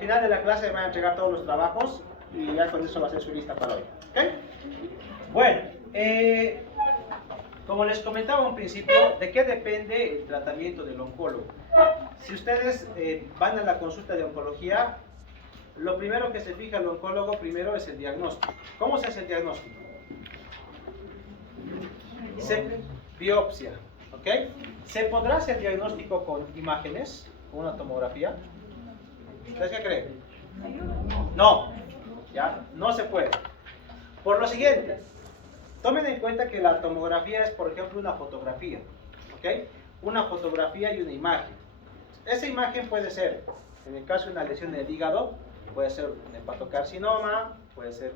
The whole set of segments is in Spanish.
final de la clase me van a entregar todos los trabajos y ya con eso va a ser su lista para hoy. ¿Ok? Bueno, como les comentaba un principio, ¿de qué depende el tratamiento del oncólogo? Si ustedes van a la consulta de oncología, lo primero que se fija el oncólogo primero es el diagnóstico. ¿Cómo se hace el diagnóstico? Biopsia, ¿ok? ¿Se podrá hacer diagnóstico con imágenes, con una tomografía? ¿Ustedes qué creen? No, ya, no se puede. Por lo siguiente, tomen en cuenta que la tomografía es, por ejemplo, una fotografía, ¿ok? Una fotografía y una imagen. Esa imagen puede ser, en el caso de una lesión del hígado, puede ser un hepatocarcinoma, puede ser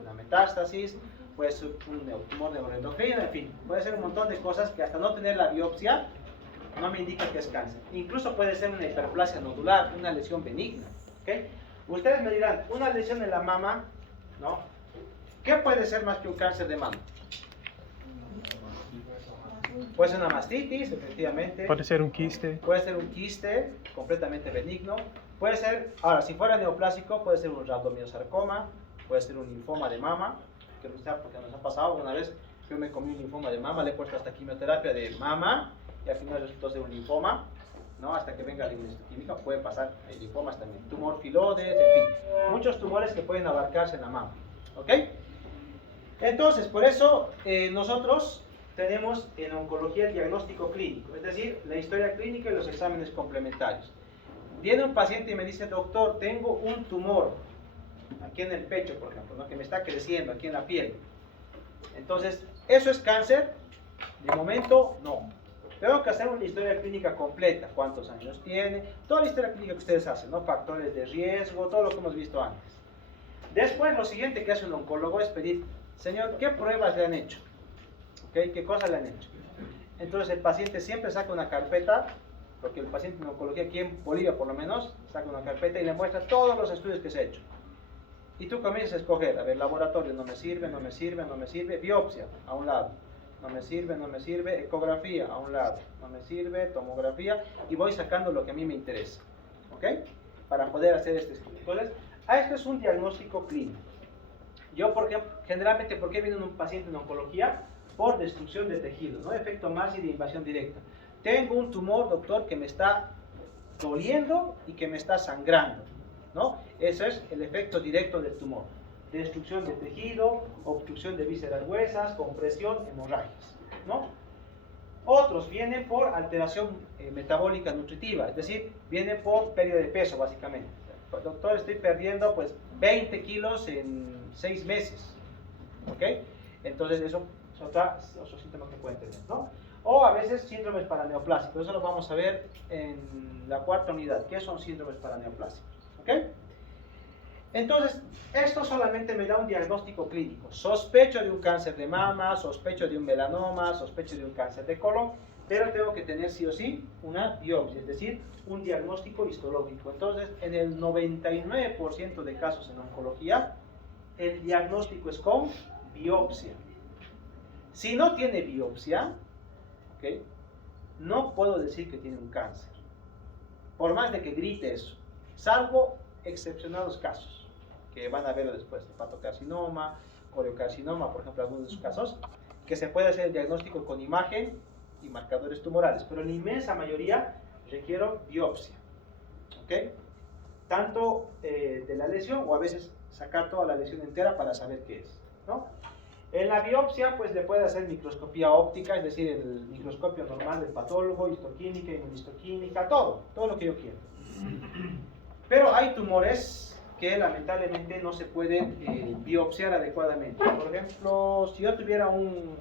una metástasis, puede ser un tumor neuroendocrino, en fin, puede ser un montón de cosas que hasta no tener la biopsia no me indica que es cáncer. Incluso puede ser una hiperplasia nodular, una lesión benigna, ¿ok? Ustedes me dirán, una lesión en la mama, ¿no? ¿Qué puede ser más que un cáncer de mama? Puede ser una mastitis, efectivamente. Puede ser un quiste. Puede ser un quiste completamente benigno. Puede ser, ahora, si fuera neoplásico, puede ser un rhabdomyosarcoma, puede ser un linfoma de mama, que no sé porque nos ha pasado una vez. Yo me comí un linfoma de mama, le he puesto hasta quimioterapia de mama y al final resultó ser un linfoma, ¿no? Hasta que venga la inmunohistoquímica puede pasar linfomas también, tumor filodes, en fin, muchos tumores que pueden abarcarse en la mama, ¿ok? Entonces, por eso nosotros tenemos en oncología el diagnóstico clínico, es decir, la historia clínica y los exámenes complementarios. Viene un paciente y me dice, doctor, tengo un tumor aquí en el pecho, por ejemplo, ¿no? Que me está creciendo aquí en la piel. Entonces, ¿eso es cáncer? De momento, no. Tengo que hacer una historia clínica completa, cuántos años tiene, toda la historia clínica que ustedes hacen, ¿no? Factores de riesgo, todo lo que hemos visto antes. Después, lo siguiente que hace un oncólogo es pedir, señor, ¿qué pruebas le han hecho? ¿Okay? ¿Qué cosas le han hecho? Entonces, el paciente siempre saca una carpeta, porque el paciente en oncología, aquí en Bolivia por lo menos, saca una carpeta y le muestra todos los estudios que se ha hecho. Y tú comienzas a escoger, a ver, laboratorio, no me sirve, no me sirve, no me sirve, biopsia, a un lado, no me sirve, no me sirve, ecografía, a un lado, no me sirve, tomografía, y voy sacando lo que a mí me interesa, ¿ok? Para poder hacer este estudio. Entonces, esto es un diagnóstico clínico. Yo, generalmente, ¿por qué viene un paciente en oncología? Por destrucción de tejido, ¿no? Efecto Marcy de invasión directa. Tengo un tumor, doctor, que me está doliendo y que me está sangrando, ¿no? Ese es el efecto directo del tumor. Destrucción de tejido, obstrucción de vísceras gruesas, compresión, hemorragias, ¿no? Otros vienen por alteración metabólica nutritiva, es decir, vienen por pérdida de peso, básicamente. Doctor, estoy perdiendo pues 20 kilos en 6 meses, ¿ok? Entonces eso es otro síntoma que pueden tener, ¿no? O a veces síndromes paraneoplásicos, eso lo vamos a ver en la cuarta unidad. ¿Qué son síndromes paraneoplásicos? ¿Ok? Entonces, esto solamente me da un diagnóstico clínico. Sospecho de un cáncer de mama, sospecho de un melanoma, sospecho de un cáncer de colon, pero tengo que tener sí o sí una biopsia, es decir, un diagnóstico histológico. Entonces, en el 99% de casos en oncología, el diagnóstico es con biopsia. Si no tiene biopsia, ¿okay? No puedo decir que tiene un cáncer, por más de que grite eso, salvo excepcionados casos, que van a verlo después, hepatocarcinoma, coriocarcinoma, por ejemplo, algunos de esos casos, que se puede hacer el diagnóstico con imagen y marcadores tumorales, pero en la inmensa mayoría requiero biopsia, ¿ok? Tanto de la lesión o a veces sacar toda la lesión entera para saber qué es, ¿no? En la biopsia, pues le puede hacer microscopía óptica, es decir, el microscopio normal del patólogo, histoquímica, inmunohistoquímica, todo lo que yo quiero. Pero hay tumores que lamentablemente no se pueden biopsiar adecuadamente. Por ejemplo, si yo tuviera un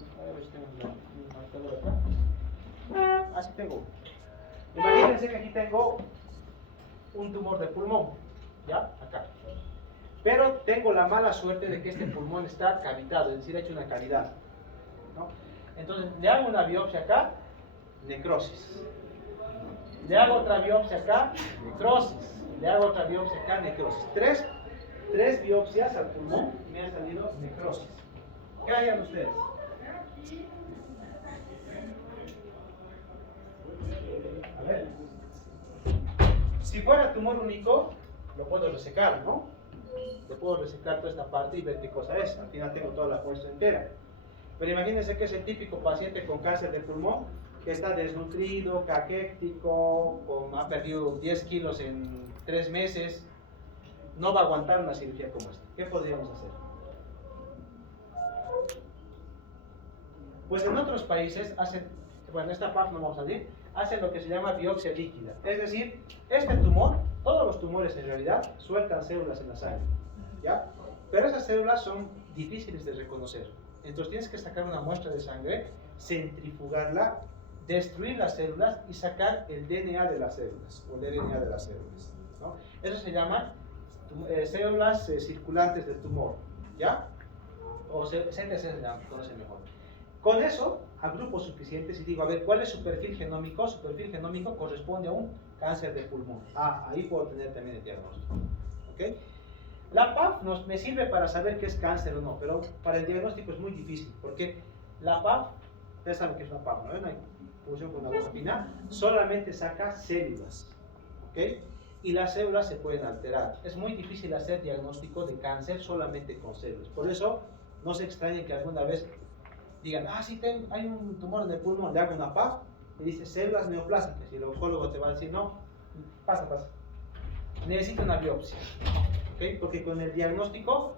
marcador acá. Así tengo. Imagínense que aquí tengo un tumor de pulmón, ¿ya? Acá. Pero tengo la mala suerte de que este pulmón está cavitado, es decir, ha hecho una cavidad, ¿no? Entonces, le hago una biopsia acá, necrosis. Le hago otra biopsia acá, necrosis. Le hago otra biopsia acá, necrosis. Tres biopsias al pulmón me han salido necrosis. ¿Qué harían ustedes? A ver. Si fuera tumor único, lo puedo resecar, ¿no? Le puedo resecar toda esta parte y ver qué cosa es. Al final tengo toda la muestra entera. Pero imagínense que es el típico paciente con cáncer de pulmón que está desnutrido, caquético, ha perdido 10 kilos en 3 meses. No va a aguantar una cirugía como esta. ¿Qué podríamos hacer? Pues en otros países hacen, bueno, esta PAF no vamos a decir, hacen lo que se llama biopsia líquida. Es decir, este tumor, todos los tumores en realidad sueltan células en la sangre, ¿ya? Pero esas células son difíciles de reconocer. Entonces tienes que sacar una muestra de sangre, centrifugarla, destruir las células y sacar el DNA de las células, o el RNA de las células, ¿no? Eso se llama células circulantes del tumor, ¿ya? O CTC se conoce mejor. Con eso, agrupo suficientes y digo, a ver, ¿cuál es su perfil genómico? Su perfil genómico corresponde a un cáncer de pulmón. Ah, ahí puedo tener también el diagnóstico. ¿Ok? La PAF me sirve para saber qué es cáncer o no, pero para el diagnóstico es muy difícil, porque la PAF, ustedes saben que es una PAF, ¿no? Una punción con una aguja fina, solamente saca células. ¿Ok? Y las células se pueden alterar. Es muy difícil hacer diagnóstico de cáncer solamente con células. Por eso, no se extrañen que alguna vez digan, ah, sí, hay un tumor en el pulmón, le hago una PAF y dice células neoplásicas. Y el oncólogo te va a decir, no, pasa. Necesita una biopsia. ¿Okay? Porque con el diagnóstico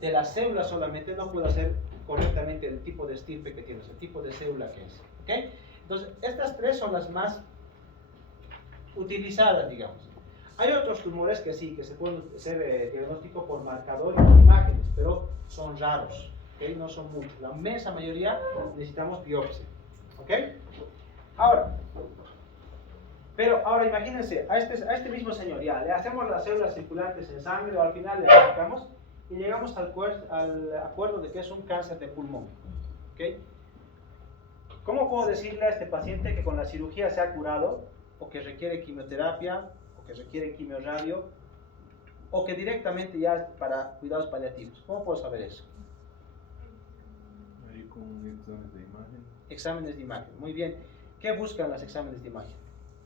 de las células solamente no puedo hacer correctamente el tipo de estirpe que tienes, el tipo de célula que es. ¿Okay? Entonces, estas tres son las más utilizadas, digamos. Hay otros tumores que sí, que se pueden hacer diagnóstico por marcador y por imágenes, pero son raros. ¿Okay? No son muchos. La inmensa mayoría necesitamos biopsia. ¿Ok? Ahora imagínense, a este mismo señor ya le hacemos las células circulantes en sangre o al final le sacamos y llegamos al acuerdo de que es un cáncer de pulmón. ¿Ok? ¿Cómo puedo decirle a este paciente que con la cirugía se ha curado o que requiere quimioterapia o que requiere quimioradio o que directamente ya es para cuidados paliativos? ¿Cómo puedo saber eso? Ahí con exámenes de imagen. Exámenes de imagen, muy bien. ¿Qué buscan los exámenes de imagen?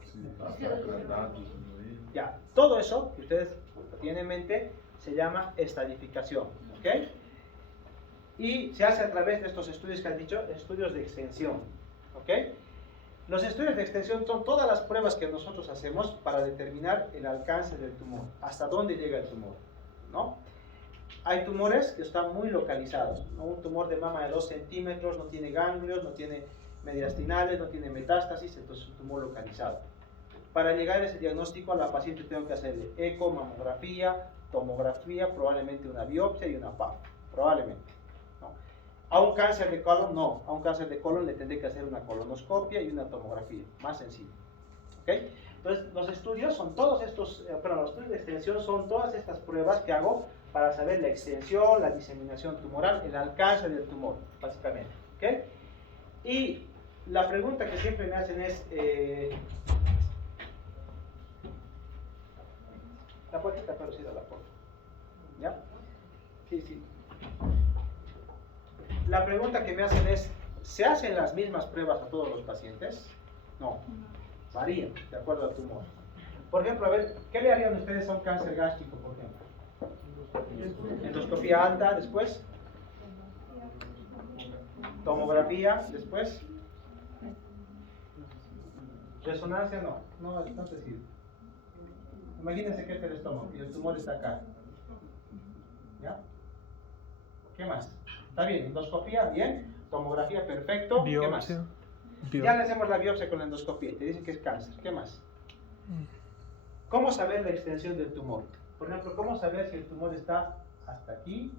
Sí, sacar datos. Ya, todo eso que ustedes tienen en mente se llama estadificación, ¿ok? Y se hace a través de estos estudios que han dicho, estudios de extensión, ¿ok? Los estudios de extensión son todas las pruebas que nosotros hacemos para determinar el alcance del tumor, hasta dónde llega el tumor, ¿no? Hay tumores que están muy localizados, ¿no? Un tumor de mama de 2 centímetros no tiene ganglios, no tiene mediastinales, no tiene metástasis, entonces es un tumor localizado. Para llegar a ese diagnóstico a la paciente tengo que hacerle eco, mamografía, tomografía, probablemente una biopsia y una PAF, probablemente, ¿no? A un cáncer de colon, no, a un cáncer de colon le tendré que hacer una colonoscopia y una tomografía, más sencillo, ¿ok? Entonces los estudios son todos estos, los estudios de extensión son todas estas pruebas que hago para saber la extensión, la diseminación tumoral, el alcance del tumor, básicamente, ¿ok? Y la pregunta que siempre me hacen es, la puerta pero sí da la puerta, ¿ya? Sí. La pregunta que me hacen es, ¿se hacen las mismas pruebas a todos los pacientes? No, varían de acuerdo al tumor. Por ejemplo, a ver, ¿qué le harían ustedes a un cáncer gástrico, por ejemplo? Endoscopía alta, después tomografía, después resonancia, no te sirve. Imagínense que este es el estómago y el tumor está acá, ¿ya? ¿Qué más? Está bien, endoscopía, bien, tomografía, perfecto. Biopsia. ¿Qué más? Ya le hacemos la biopsia con la endoscopía y te dicen que es cáncer. ¿Qué más? ¿Cómo saber la extensión del tumor? Por ejemplo, ¿cómo saber si el tumor está hasta aquí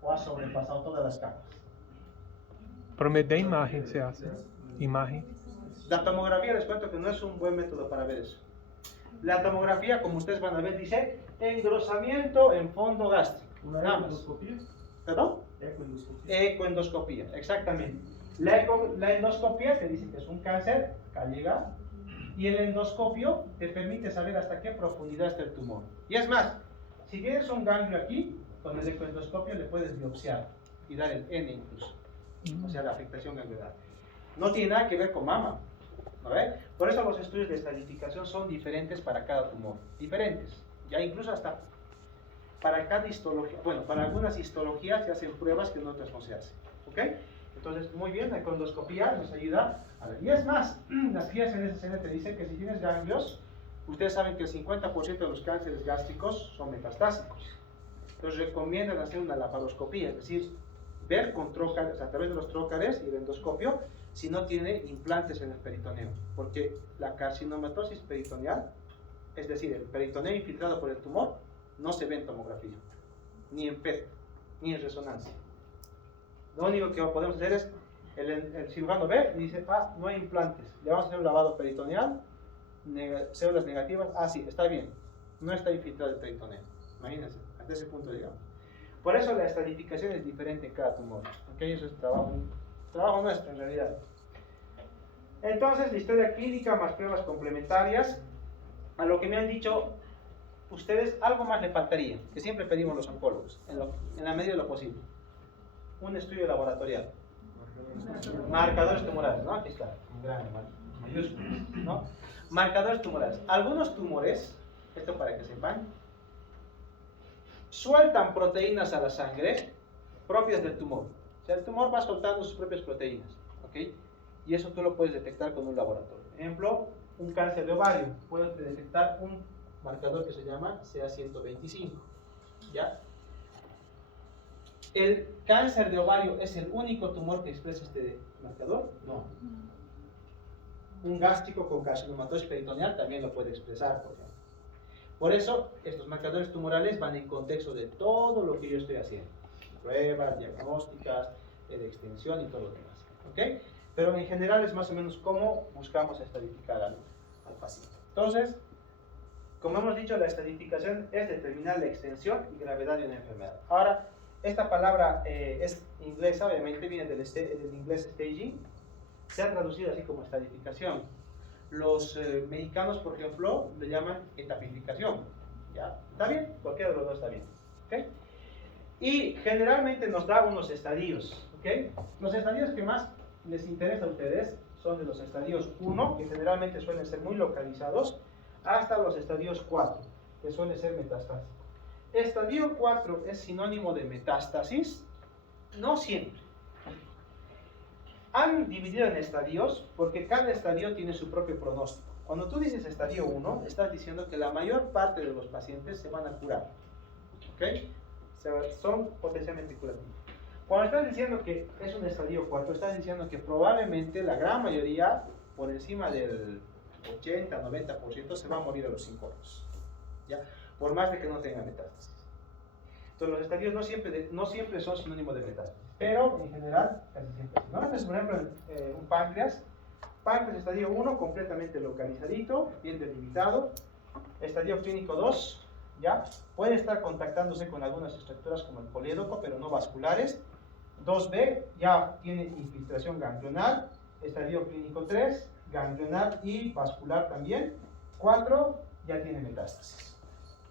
o ha sobrepasado todas las capas? Por medio de imagen se hace. Imagen. La tomografía, les cuento que no es un buen método para ver eso. La tomografía, como ustedes van a ver, dice engrosamiento en fondo gástrico. ¿Una endoscopía? ¿Perdón? Ecoendoscopía, exactamente. La endoscopía te dice que es un cáncer, llega, y el endoscopio te permite saber hasta qué profundidad está el tumor. Y es más, si tienes un ganglio aquí, con el ecoendoscopio le puedes biopsiar y dar el N incluso, o sea, la afectación ganglionar. No tiene nada que ver con mama, ¿no ve? Por eso los estudios de estadificación son diferentes para cada tumor, diferentes, ya incluso hasta para cada histología, bueno, para algunas histologías se hacen pruebas que en otras no se hacen, ¿ok? Entonces, muy bien, la endoscopía nos ayuda a ver. Y es más, las guías en NSCN te dicen que si tienes ganglios, ustedes saben que el 50% de los cánceres gástricos son metastásicos. Entonces recomiendan hacer una laparoscopía, es decir, ver con trócares, a través de los trócares y el endoscopio, si no tiene implantes en el peritoneo. Porque la carcinomatosis peritoneal, es decir, el peritoneo infiltrado por el tumor, no se ve en tomografía, ni en PET, ni en resonancia. Lo único que podemos hacer es, el cirujano ve y dice, ah, no hay implantes, le vamos a hacer un lavado peritoneal, células negativas, ah, sí, está bien, no está infiltrado el peritoneo. Imagínense, hasta ese punto llegamos. Por eso la estadificación es diferente en cada tumor. ¿Okay? Eso es trabajo nuestro en realidad. Entonces, la historia clínica más pruebas complementarias. A lo que me han dicho ustedes, algo más le faltaría, que siempre pedimos los oncólogos, en la medida de lo posible. Un estudio laboratorial. Marcadores tumorales, ¿no? Aquí está, en grande, mayúsculas, ¿no? Marcadores tumorales. Algunos tumores, esto para que sepan, sueltan proteínas a la sangre propias del tumor. O sea, el tumor va soltando sus propias proteínas, ¿ok? Y eso tú lo puedes detectar con un laboratorio. Ejemplo, un cáncer de ovario. Puedes detectar un marcador que se llama CA125, ¿ya? ¿El cáncer de ovario es el único tumor que expresa este marcador? No. Un gástrico con carcinomatosis peritoneal también lo puede expresar, por ejemplo. Por eso, estos marcadores tumorales van en contexto de todo lo que yo estoy haciendo. Pruebas, diagnósticas, de extensión y todo lo demás. ¿Ok? Pero en general es más o menos cómo buscamos estadificar al paciente. Entonces, como hemos dicho, la estadificación es determinar la extensión y gravedad de una enfermedad. Ahora, esta palabra es inglesa, obviamente viene del inglés staging. Se ha traducido así como estadificación. Los mexicanos, por ejemplo, le llaman etapificación. ¿Ya? ¿Está bien? Cualquiera de los dos está bien. ¿Okay? Y generalmente nos da unos estadios. ¿Okay? Los estadios que más les interesa a ustedes son de los estadios 1, que generalmente suelen ser muy localizados, hasta los estadios 4, que suelen ser metastáticos. Estadio 4 es sinónimo de metástasis, no siempre. Han dividido en estadios porque cada estadio tiene su propio pronóstico. Cuando tú dices estadio 1, estás diciendo que la mayor parte de los pacientes se van a curar. ¿Ok? Son potencialmente curativos. Cuando estás diciendo que es un estadio 4, estás diciendo que probablemente la gran mayoría, por encima del 80-90%, se va a morir a los 5 años. ¿Ya? Por más de que no tenga metástasis. Entonces los estadios no siempre son sinónimo de metástasis, pero en general casi siempre. ¿No? Entonces, por ejemplo, un páncreas estadio 1 completamente localizadito, bien delimitado. Estadio clínico 2, ¿ya? Puede estar contactándose con algunas estructuras como el poliédoco, pero no vasculares. 2B ya tiene infiltración ganglional. Estadio clínico 3, ganglional y vascular también. 4 ya tiene metástasis.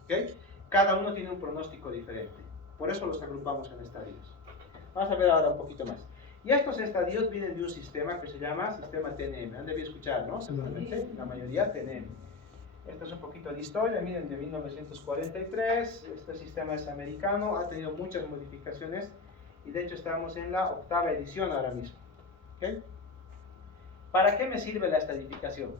¿Okay? Cada uno tiene un pronóstico diferente. Por eso los agrupamos en estadios. Vamos a ver ahora un poquito más. Y estos estadios vienen de un sistema que se llama sistema TNM. Han debido escuchar, ¿no? Seguramente, la mayoría TNM. Esto es un poquito de historia, miren, de 1943. Este sistema es americano, ha tenido muchas modificaciones y de hecho estamos en la 8ª edición ahora mismo. ¿Okay? ¿Para qué me sirve la estadificación?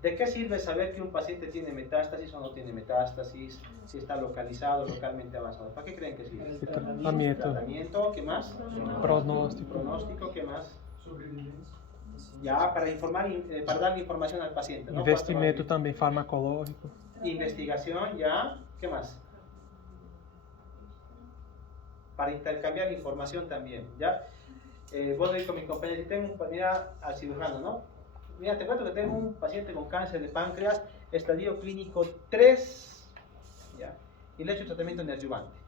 ¿De qué sirve saber que un paciente tiene metástasis o no tiene metástasis? Si está localizado, localmente avanzado. ¿Para qué creen que sirve? Tratamiento, ¿qué más? Pronóstico, ¿qué más? Ya, para informar, para darle información al paciente, ¿no? Investimento también farmacológico. Investigación, ya, ¿qué más? Para intercambiar información también, ¿ya? Vos veis con mi compañero, si tengo mira al cirujano, ¿no? Mira, te cuento que tengo un paciente con cáncer de páncreas, estadio clínico 3, ¿ya? Y le he hecho tratamiento neoadyuvante.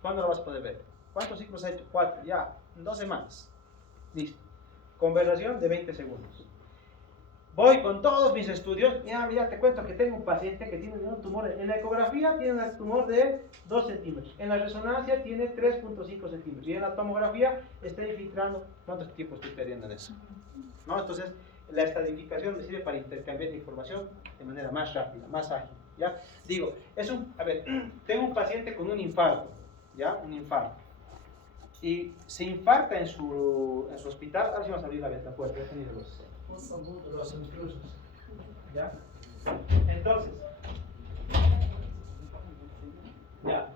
¿Cuándo lo vas a poder ver? ¿Cuántos ciclos ha hecho? 4, ya, en 2 semanas. Listo. Conversación de 20 segundos. Voy con todos mis estudios. Mira, te cuento que tengo un paciente que tiene un tumor. En la ecografía tiene un tumor de 2 centímetros. En la resonancia tiene 3.5 centímetros. Y en la tomografía está infiltrando. ¿Cuánto tiempo estoy perdiendo en eso? ¿no? Entonces, la estratificación me sirve para intercambiar información de manera más rápida, más ágil, ¿ya? Digo, a ver, tengo un paciente con un infarto, ¿ya? Un infarto. Y se infarta en su hospital. Ahora sí vamos a abrir la puerta, ya he tenido los intrusos, ¿ya? Entonces, ya.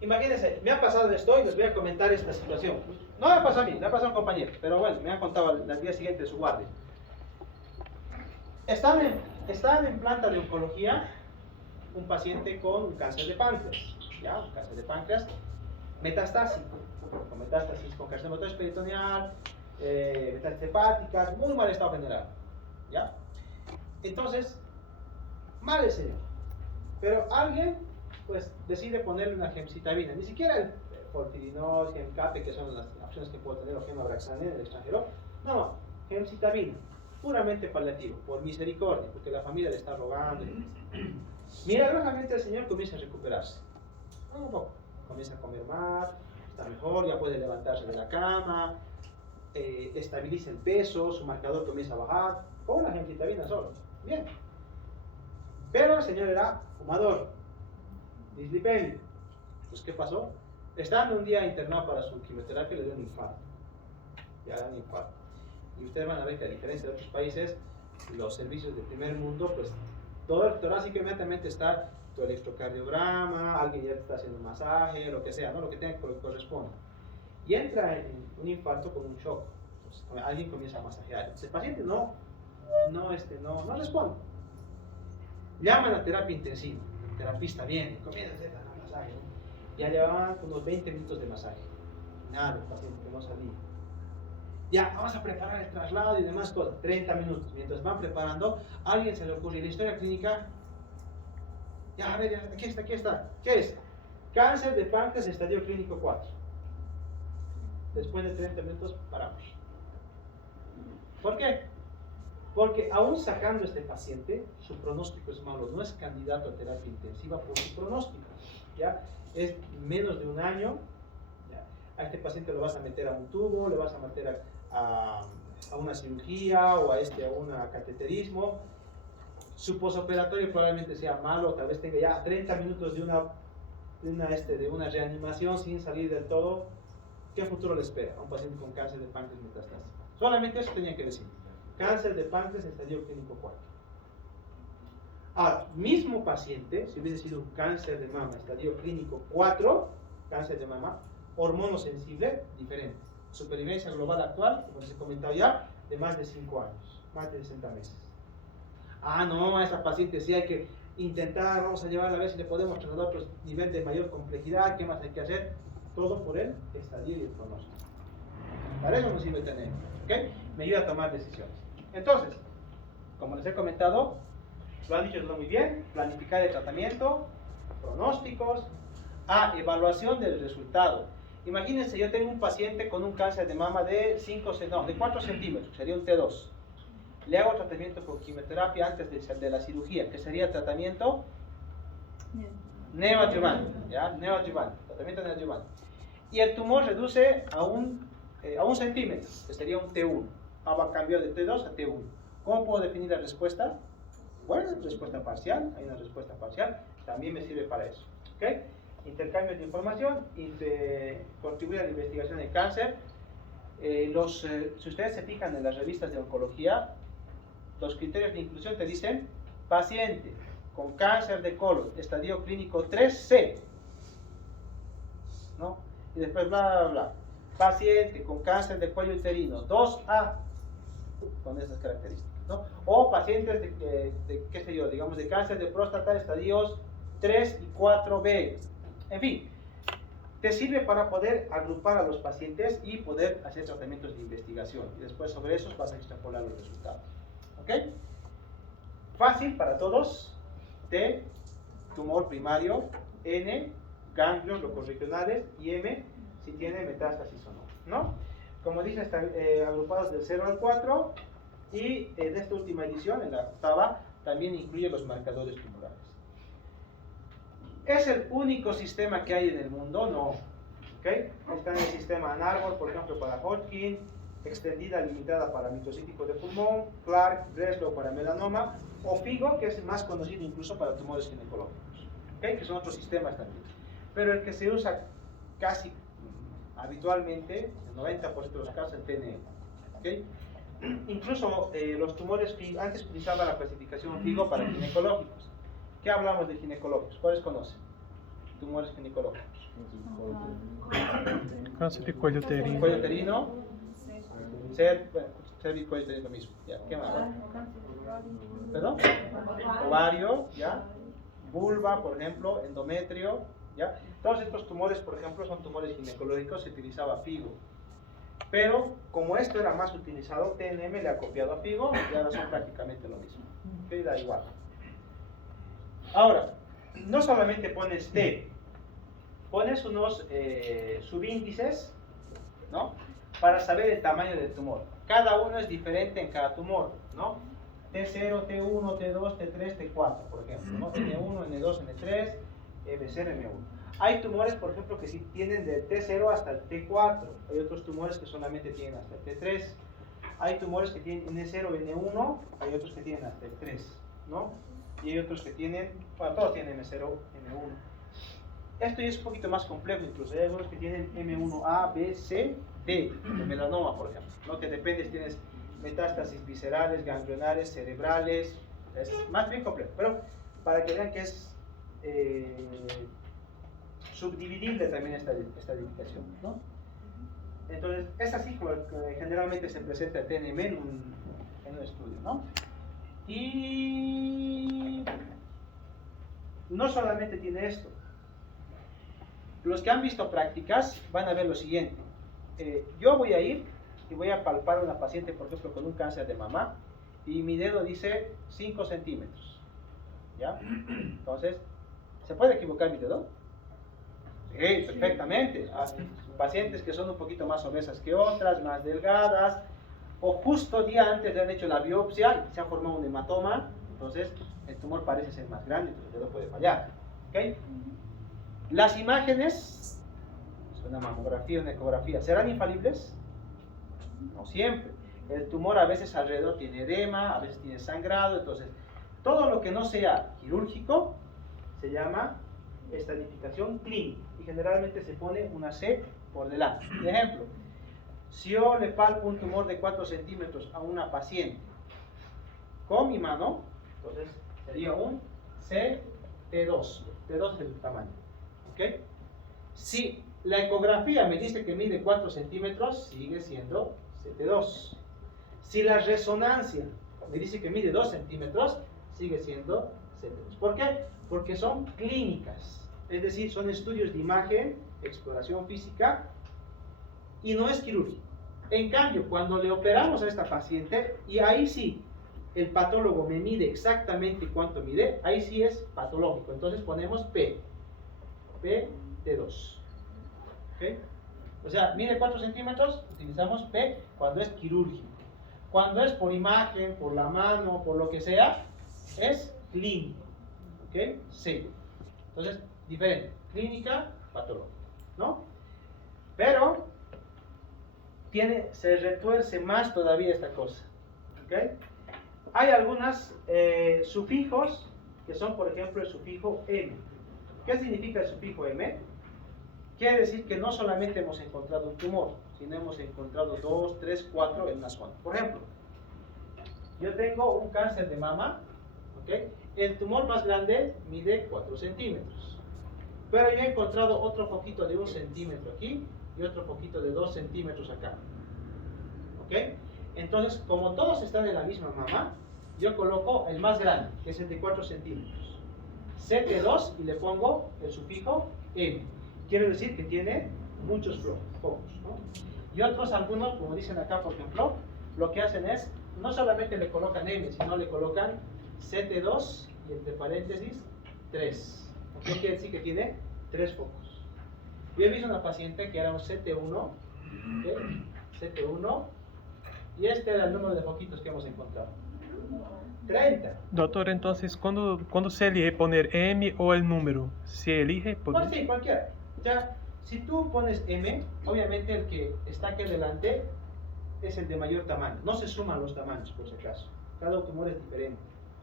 Imagínense, me ha pasado esto y les voy a comentar esta situación. No me ha pasado a mí, le ha pasado a un compañero, pero bueno, me han contado al día siguiente de su guardia. Estaban en planta de oncología un paciente con un cáncer de páncreas, ¿ya? Un cáncer de páncreas metastásico, con metástasis con carcinoma peritoneal, metástasis hepáticas, muy mal estado general, ¿ya? Entonces, mal ese señor. Pero alguien, pues, decide ponerle una gemcitabina, ni siquiera el fortidinol, gemcape, que son las opciones que puede tener, o gemabraxane en el extranjero, no, gemcitabina, puramente paliativo, por misericordia, porque la familia le está rogando. Milagrosamente el señor comienza a recuperarse, un poco, comienza a comer más, está mejor, ya puede levantarse de la cama, estabiliza el peso, su marcador comienza a bajar, con una gemcitabina solo, bien. Pero el señor era fumador, dislipémico. Pues, ¿qué pasó? Estando un día internado para su quimioterapia, le dio un infarto. Ya da un infarto. Y ustedes van a ver que, a diferencia de otros países, los servicios del primer mundo, pues, todo el torácico inmediatamente está tu electrocardiograma, alguien ya te está haciendo un masaje, lo que sea, ¿no? Lo que tenga que corresponda. Y entra en un infarto con un shock. Pues, alguien comienza a masajear. El paciente no responde. Llaman a terapia intensiva. El terapista viene, comienza a hacer el masaje, ¿no? Ya llevaban unos 20 minutos de masaje. Nada, el paciente que no salía. Ya, vamos a preparar el traslado y demás cosas. 30 minutos. Mientras van preparando, a alguien se le ocurre la historia clínica. Ya, a ver, aquí está. ¿Qué es? Cáncer de páncreas, estadio clínico 4. Después de 30 minutos, paramos. ¿Por qué? Porque aún sacando este paciente, su pronóstico es malo, no es candidato a terapia intensiva por su pronóstico, ¿ya? Es menos de un año, ¿ya? A este paciente lo vas a meter a un tubo, le vas a meter a una cirugía o a un cateterismo. Su posoperatorio probablemente sea malo, tal vez tenga ya 30 minutos de una reanimación sin salir del todo. ¿Qué futuro le espera a un paciente con cáncer de páncreas metastásico? Solamente eso tenía que decir. Cáncer de páncreas, estadio clínico 4. Ahora, mismo paciente, si hubiese sido un cáncer de mama, estadio clínico 4, cáncer de mama, hormonosensible, diferente. Supervivencia global actual, como les he comentado ya, de más de 5 años, más de 60 meses. No, a esa paciente sí hay que intentar, vamos a llevarla a ver si le podemos trasladar a otro nivel de mayor complejidad, qué más hay que hacer, todo por el estadio y el pronóstico. Para eso nos sirve tener, ¿ok? Me ayuda a tomar decisiones. Entonces, como les he comentado, lo han dicho todo muy bien, planificar el tratamiento, pronósticos, evaluación del resultado. Imagínense, yo tengo un paciente con un cáncer de mama de 4 centímetros, sería un T2. Le hago tratamiento con quimioterapia antes de la cirugía, que sería tratamiento neoadyuvante, ¿ya? Neoadyuvante, tratamiento neoadyuvante. Y el tumor reduce a un centímetro, que sería un T1. Cambió de T2 a T1. ¿Cómo puedo definir la respuesta? Bueno, respuesta parcial, hay una respuesta parcial, también me sirve para eso. ¿Okay? Intercambio de información y contribuir a la investigación de cáncer. Si ustedes se fijan en las revistas de oncología, los criterios de inclusión te dicen paciente con cáncer de colon, estadio clínico 3C, ¿no? Y después bla, bla, bla. Paciente con cáncer de cuello uterino 2A, con esas características, ¿no? O pacientes qué sé yo, digamos de cáncer de próstata, estadios 3 y 4B. En fin, te sirve para poder agrupar a los pacientes y poder hacer tratamientos de investigación. Y después sobre esos vas a extrapolar los resultados. ¿Ok? Fácil para todos. T, tumor primario. N, ganglios locorregionales. Y M, si tiene metástasis o no. Como dije, están agrupados del 0 al 4. Y en esta última edición, en la octava, también incluye los marcadores tumorales. ¿Es el único sistema que hay en el mundo? No. ¿Okay? Está en el sistema ANARBOR, por ejemplo, para Hodgkin. extendida limitada para microcítico de pulmón, Clark, Breslow para melanoma, o FIGO, que es más conocido incluso para tumores ginecológicos, ¿okay? Que son otros sistemas también. Pero el que se usa casi habitualmente, el 90% de los casos, el TNM, ¿okay? Incluso los tumores FIGO, antes utilizaba la clasificación FIGO para ginecológicos. ¿Qué hablamos de ginecológicos? ¿Cuáles conocen? Tumores ginecológicos. Cáncer de cuello uterino. Cuello uterino, cervicuello uterino lo mismo. ¿Ya? ¿Qué más? ¿Perdón? Ovario, ¿ya? Vulva, por ejemplo, endometrio, ¿ya? Todos estos tumores, por ejemplo, son tumores ginecológicos, se utilizaba FIGO. Pero como esto era más utilizado, TNM le ha copiado a FIGO y ahora son prácticamente lo mismo. ¿Okay? Da igual. Ahora, no solamente pones T, pones unos subíndices, ¿no? Para saber el tamaño del tumor. Cada uno es diferente en cada tumor, ¿no? T0, T1, T2, T3, T4, por ejemplo, ¿no? N1, N2, N3, M0, M1. Hay tumores, por ejemplo, que sí tienen del T0 hasta el T4. Hay otros tumores que solamente tienen hasta el T3. Hay tumores que tienen N0, N1, hay otros que tienen hasta el 3, ¿no? Y hay otros que tienen, bueno, todos tienen M0, M1. Esto ya es un poquito más complejo incluso. Hay algunos que tienen M1A, B, C, D, de melanoma, por ejemplo, ¿no? Que depende si tienes metástasis viscerales, ganglionares, cerebrales. Es más bien complejo, pero para que vean que es subdividible también esta edificación, ¿no? Entonces, es así como generalmente se presenta el TNM en un estudio, ¿no? Y no solamente tiene esto. Los que han visto prácticas van a ver lo siguiente. Yo voy a ir y voy a palpar a una paciente, por ejemplo, con un cáncer de mama, y mi dedo dice 5 centímetros, ¿ya? Entonces, ¿se puede equivocar mi dedo? Sí, perfectamente. Pacientes que son un poquito más obesas que otras, más delgadas, o justo día antes le han hecho la biopsia y se ha formado un hematoma, entonces el tumor parece ser más grande, entonces el dedo puede fallar, ¿okay? Las imágenes, una mamografía, una ecografía, ¿serán infalibles? No siempre. El tumor a veces alrededor tiene edema, a veces tiene sangrado, entonces todo lo que no sea quirúrgico se llama estadificación clínica y generalmente se pone una C por delante. Por ejemplo, si yo le palpo un tumor de 4 centímetros a una paciente con mi mano, entonces sería un CT2. T2 es el tamaño. ¿Okay? Si la ecografía me dice que mide 4 centímetros, sigue siendo CT2. Si la resonancia me dice que mide 2 centímetros, sigue siendo CT2. ¿Por qué? Porque son clínicas, es decir, son estudios de imagen, exploración física, y no es quirúrgico. En cambio, cuando le operamos a esta paciente, y ahí sí, el patólogo me mide exactamente cuánto mide, ahí sí es patológico. Entonces ponemos P, T2. ¿Okay? O sea, mide 4 centímetros, utilizamos P cuando es quirúrgico. Cuando es por imagen, por la mano, por lo que sea, es clínico. ¿Ok? Sí. Entonces, diferente. Clínica, patológica. ¿No? Pero se retuerce más todavía esta cosa. ¿Ok? Hay algunos sufijos que son, por ejemplo, el sufijo M. ¿Qué significa el sufijo M? Quiere decir que no solamente hemos encontrado un tumor, sino hemos encontrado 2, 3, 4 en una zona. Por ejemplo, yo tengo un cáncer de mama, ¿okay? El tumor más grande mide 4 centímetros, pero yo he encontrado otro foquito de 1 centímetro aquí y otro foquito de 2 centímetros acá. ¿Okay? Entonces, como todos están en la misma mama, yo coloco el más grande, que es el de 4 centímetros, CT2, y le pongo el sufijo M. Quiere decir que tiene muchos focos, ¿no? Y otros, algunos, como dicen acá, por ejemplo, lo que hacen es, no solamente le colocan M, sino le colocan CT2 y entre paréntesis 3. ¿Qué quiere decir? Que tiene 3 focos. Yo he visto una paciente que era un CT1, ¿okay? CT1, y este era el número de foquitos que hemos encontrado. 30. Doctor, entonces, cuando se elige poner M o el número, ¿se elige poner? Pues sí, cualquiera. Ya, si tú pones M, obviamente el que está aquí delante es el de mayor tamaño. No se suman los tamaños, por si acaso. Cada tumor es diferente.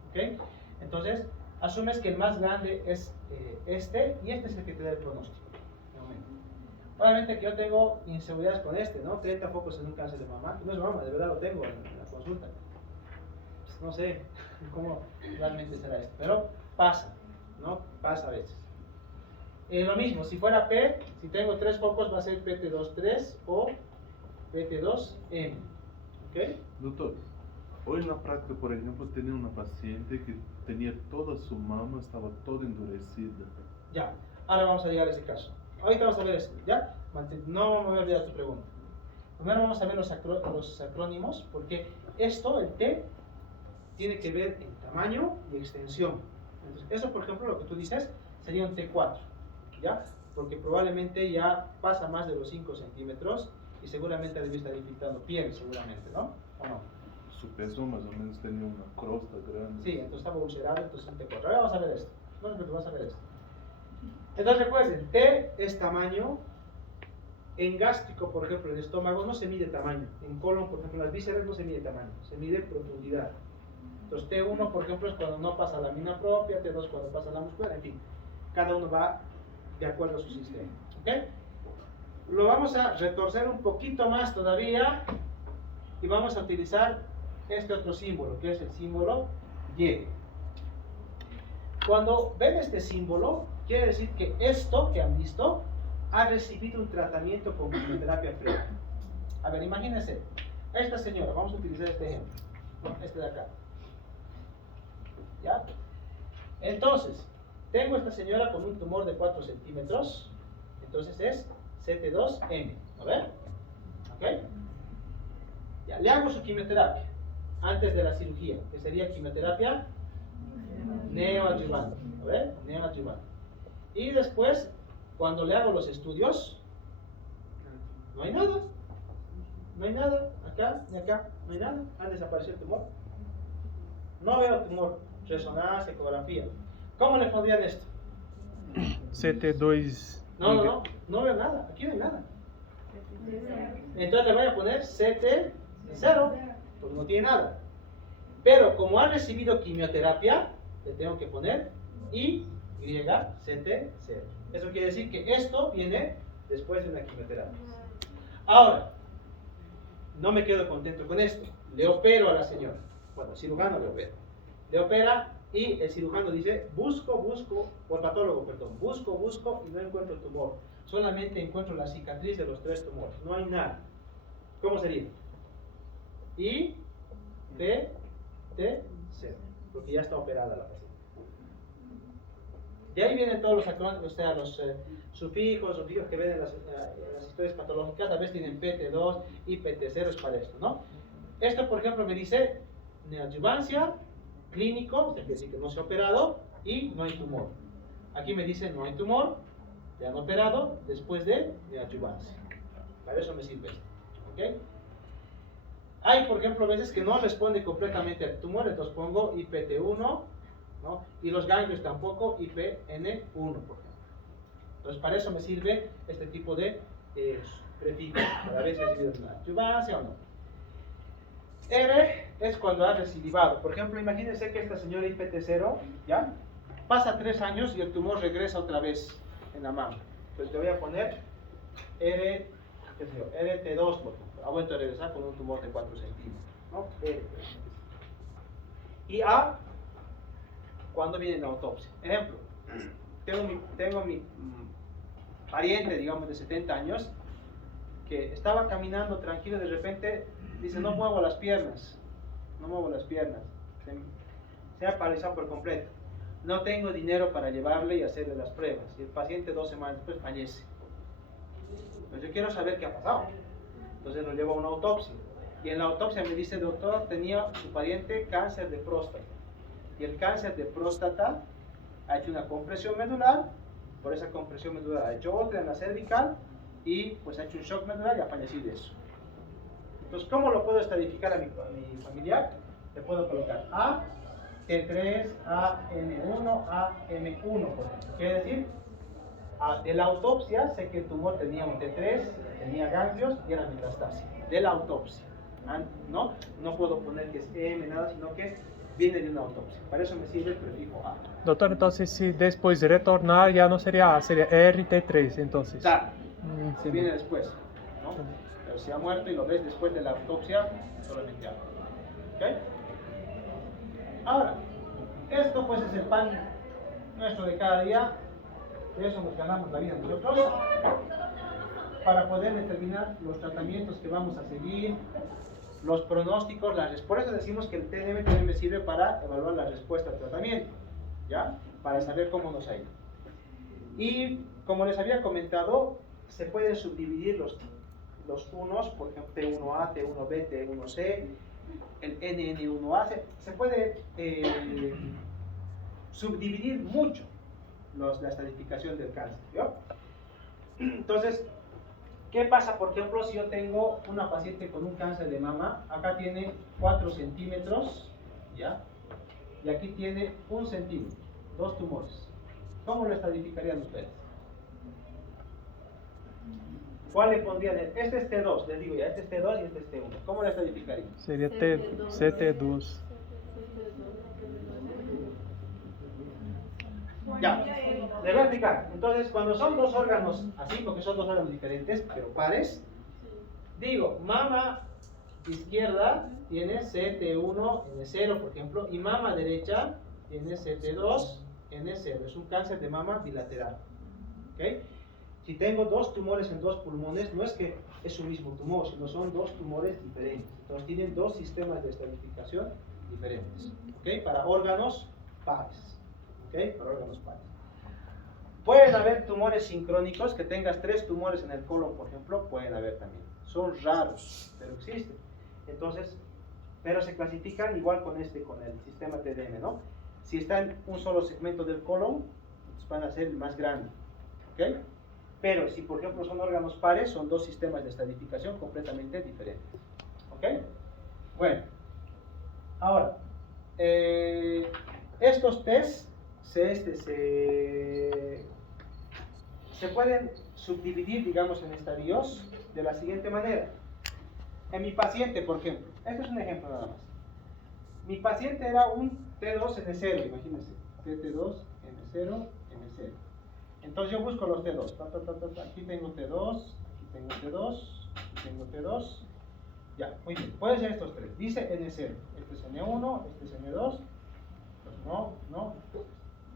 ¿Ok? Entonces, asumes que el más grande es este, y este es el que te da el pronóstico. Obviamente que yo tengo inseguridades con este, ¿no? 30 focos en un cáncer de mama. No es broma, de verdad lo tengo en la consulta. Pues no sé cómo realmente será esto, pero pasa, ¿no? Pasa a veces. Lo mismo, si fuera P, si tengo 3 focos va a ser PT23 o PT2M. ¿Ok? Doctor, hoy en la práctica, por ejemplo, tenía una paciente que tenía toda su mama, estaba toda endurecida. Ya, ahora vamos a llegar a ese caso. Ahorita vamos a ver esto, ¿ya? No me voy a olvidar tu pregunta. Primero vamos a ver los acrónimos, porque esto, el T, tiene que ver en tamaño y extensión. Entonces, eso, por ejemplo, lo que tú dices, sería un T4, ¿ya? Porque probablemente ya pasa más de los 5 centímetros y seguramente debe estar infiltrando piel, seguramente, ¿no? ¿O no? Su peso más o menos tenía una crosta grande. Sí, entonces estaba ulcerado, entonces un T4. Ahora vamos a ver esto. No, pero vamos a ver esto. Entonces recuerden, T es tamaño. En gástrico, por ejemplo, en estómago no se mide tamaño. En colon, por ejemplo, en las vísceras no se mide tamaño, se mide profundidad. Entonces T1, por ejemplo, es cuando no pasa la mina propia, T2 cuando pasa la muscular, en fin. Cada uno va de acuerdo a su sistema. ¿Ok? Lo vamos a retorcer un poquito más todavía y vamos a utilizar este otro símbolo, que es el símbolo Y. Cuando ven este símbolo, quiere decir que esto que han visto ha recibido un tratamiento con quimioterapia fría. A ver, imagínense, esta señora, vamos a utilizar este ejemplo, ¿no? Este de acá. ¿Ya? Entonces, tengo esta señora con un tumor de 4 centímetros, entonces es CT2M, ¿a ver? ¿Ok? Ya, le hago su quimioterapia antes de la cirugía, que sería quimioterapia neoadyuvante, a ver, neoadyuvante. Y después, cuando le hago los estudios, no hay nada. No hay nada, acá ni acá, no hay nada. Ha desaparecido el tumor. No veo tumor, resonancia, ecografía. ¿Cómo le pondrían esto? CT2. No veo nada, aquí no hay nada. Entonces le voy a poner CT0, porque no tiene nada. Pero como ha recibido quimioterapia, le tengo que poner YCT0. Eso quiere decir que esto viene después de una quimioterapia. Ahora, no me quedo contento con esto. Le opero a la señora. Bueno, el cirujano le opera. Le opera y el cirujano dice, o el patólogo, perdón, busco y no encuentro el tumor. Solamente encuentro la cicatriz de los 3 tumores. No hay nada. ¿Cómo sería? Y, P, T, C. Porque ya está operada la paciente. De ahí vienen todos los acrónimos, o sea, los sufijos que ven en las historias patológicas. A veces tienen PT2 y PT0 es para esto, ¿no? Esto, por ejemplo, me dice neoadjuvancia, clínico, es decir, que no se ha operado y no hay tumor. Aquí me dice no hay tumor, te han operado después de neoadjuvancia. Para eso me sirve esto, ¿ok? Hay, por ejemplo, veces que no responde completamente al tumor, entonces pongo IPT1, ¿no? Y los ganglios tampoco, IPN1, por ejemplo. Entonces, para eso me sirve este tipo de prefijos, para ver si ha recibido una adjuvancia o no. R es cuando ha recidivado. Por ejemplo, imagínense que esta señora IPT0, ¿ya? Pasa 3 años y el tumor regresa otra vez en la mama. Entonces, te voy a poner RT2, por ejemplo. Ha vuelto a regresar con un tumor de 4 centímetros, ¿no? Y A, cuando viene la autopsia. Ejemplo, tengo mi pariente, digamos, de 70 años, que estaba caminando tranquilo, de repente dice, no muevo las piernas, se ha paralizado por completo. No tengo dinero para llevarle y hacerle las pruebas. Y el paciente 2 semanas después fallece. Entonces yo quiero saber qué ha pasado. Entonces lo llevo a una autopsia. Y en la autopsia me dice, doctor, tenía su pariente cáncer de próstata. Y el cáncer de próstata ha hecho una compresión medular. Por esa compresión medular ha hecho otra en la cervical. Y pues ha hecho un shock medular y ha fallecido de eso. Entonces, ¿cómo lo puedo estadificar a mi familiar? Le puedo colocar A, T3, AM1, AM1, por ejemplo. Quiere decir, de la autopsia sé que el tumor tenía un T3, tenía ganglios y era metastasia. De la autopsia. no puedo poner que es M, nada, sino que viene de una autopsia. Para eso me sirve el prefijo A. Doctor, entonces si después retornar ya no sería A, sería RT3 entonces. Claro, Sí. se viene después, ¿no? Pero si ha muerto y lo ves después de la autopsia, solamente A. ¿Ok? Ahora, esto pues es el pan nuestro de cada día. De eso nos ganamos la vida nosotros, para poder determinar los tratamientos que vamos a seguir, los pronósticos, por eso decimos que el TNM también me sirve para evaluar la respuesta al tratamiento, ¿ya? Para saber cómo nos ha ido. Y como les había comentado, se pueden subdividir los unos, por ejemplo T1A, T1B, T1C, el NN1A, se puede subdividir mucho la estadificación del cáncer, ¿yo? Entonces, ¿qué pasa, por ejemplo, si yo tengo una paciente con un cáncer de mama? Acá tiene 4 centímetros, ¿ya? Y aquí tiene 1 centímetro, 2 tumores. ¿Cómo lo estadificarían ustedes? ¿Cuál le pondrían? Este es T2, les digo ya, este es T2 y este es T1. ¿Cómo lo estadificarían? Sería CT2. Ya, les voy a explicar. Entonces, cuando son dos órganos así, porque son dos órganos diferentes, pero pares, digo, mama izquierda tiene CT1N0, por ejemplo, y mama derecha tiene CT2N0. Es un cáncer de mama bilateral. ¿Ok? Si tengo dos tumores en dos pulmones, no es que es un mismo tumor, sino son dos tumores diferentes. Entonces tienen dos sistemas de estadificación diferentes. ¿Ok? Para órganos pares. ¿Ok? Para órganos pares. Pueden haber tumores sincrónicos, que tengas 3 tumores en el colon, por ejemplo, pueden haber también. Son raros, pero existen. Entonces, pero se clasifican igual con el sistema TDM, ¿no? Si está en un solo segmento del colon, pues van a ser más grandes. ¿Ok? Pero si, por ejemplo, son órganos pares, son dos sistemas de estadificación completamente diferentes. ¿Ok? Bueno, ahora, estos test se pueden subdividir, digamos, en estadios de la siguiente manera. En mi paciente, por ejemplo, este es un ejemplo nada más. Mi paciente era un T2N0, imagínense, T2N0, N0. Entonces yo busco los T2. Aquí tengo T2, aquí tengo T2, aquí tengo T2. Ya, muy bien. Pueden ser estos tres. Dice N0. Este es N1, este es N2. Pues no.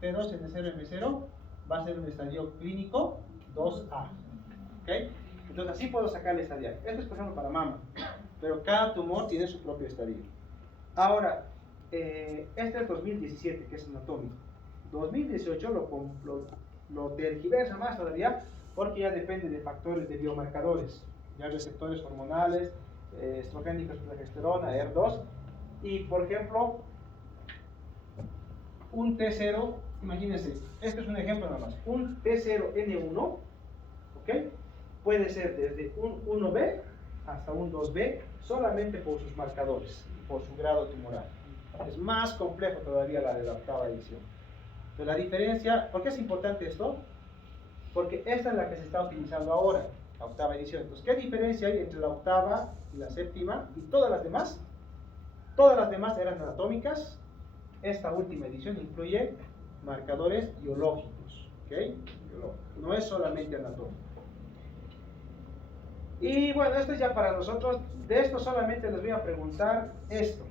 T2, N0, M0 va a ser un estadio clínico 2A. ¿Ok? Entonces así puedo sacar el estadio. Esto es, por ejemplo, para mama. Pero cada tumor tiene su propio estadio. Ahora, este es 2017, que es anatómico. 2018 lo tergiversa más todavía, porque ya depende de factores de biomarcadores, ya receptores hormonales, estrogénicos, progesterona, ER2, y por ejemplo, un T0, imagínense, este es un ejemplo nada más, un T0N1, ¿ok? Puede ser desde un 1B hasta un 2B, solamente por sus marcadores, por su grado tumoral. Es más complejo todavía la de la octava edición. Entonces, la diferencia, ¿por qué es importante esto? Porque esta es la que se está utilizando ahora, la octava edición. Entonces, ¿qué diferencia hay entre la octava y la séptima y todas las demás? Todas las demás eran anatómicas. Esta última edición incluye marcadores biológicos, ¿ok? No es solamente anatómico. Y bueno, esto es ya para nosotros. De esto solamente les voy a preguntar esto,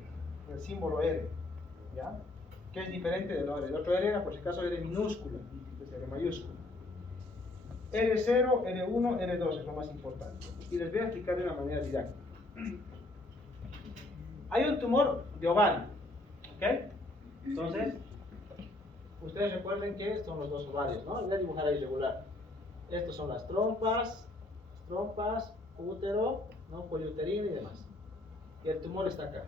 el símbolo R, ¿ya? Que es diferente del otro. El otro R era, por si acaso, R minúscula, este es R mayúscula. R0, R1, R2 es lo más importante. Y les voy a explicar de una manera didáctica. Hay un tumor de ovario, ¿ok? Entonces, ustedes recuerden que son los dos ovarios, ¿no? Voy a dibujar ahí regular. Estos son las trompas, útero, ¿no? Cuello uterino y demás. Y el tumor está acá,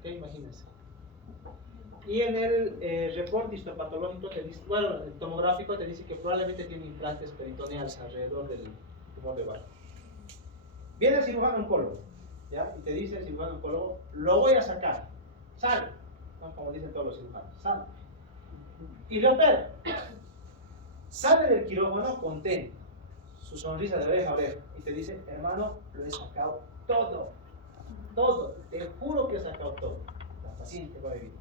¿ok? Imagínense. Y en el reporte histopatológico, el tomográfico te dice que probablemente tiene implantes peritoneales alrededor del tumor de ovario. Viene el cirujano oncólogo, ¿ya? Y te dice el cirujano oncólogo, lo voy a sacar, sale, ¿no? Como dicen todos los cirujanos, sale. Y le opera. Sale del quirófano contento, su sonrisa de oreja a oreja, y te dice, hermano, lo he sacado todo. Todo. Te juro que he sacado todo. La paciente va a vivir.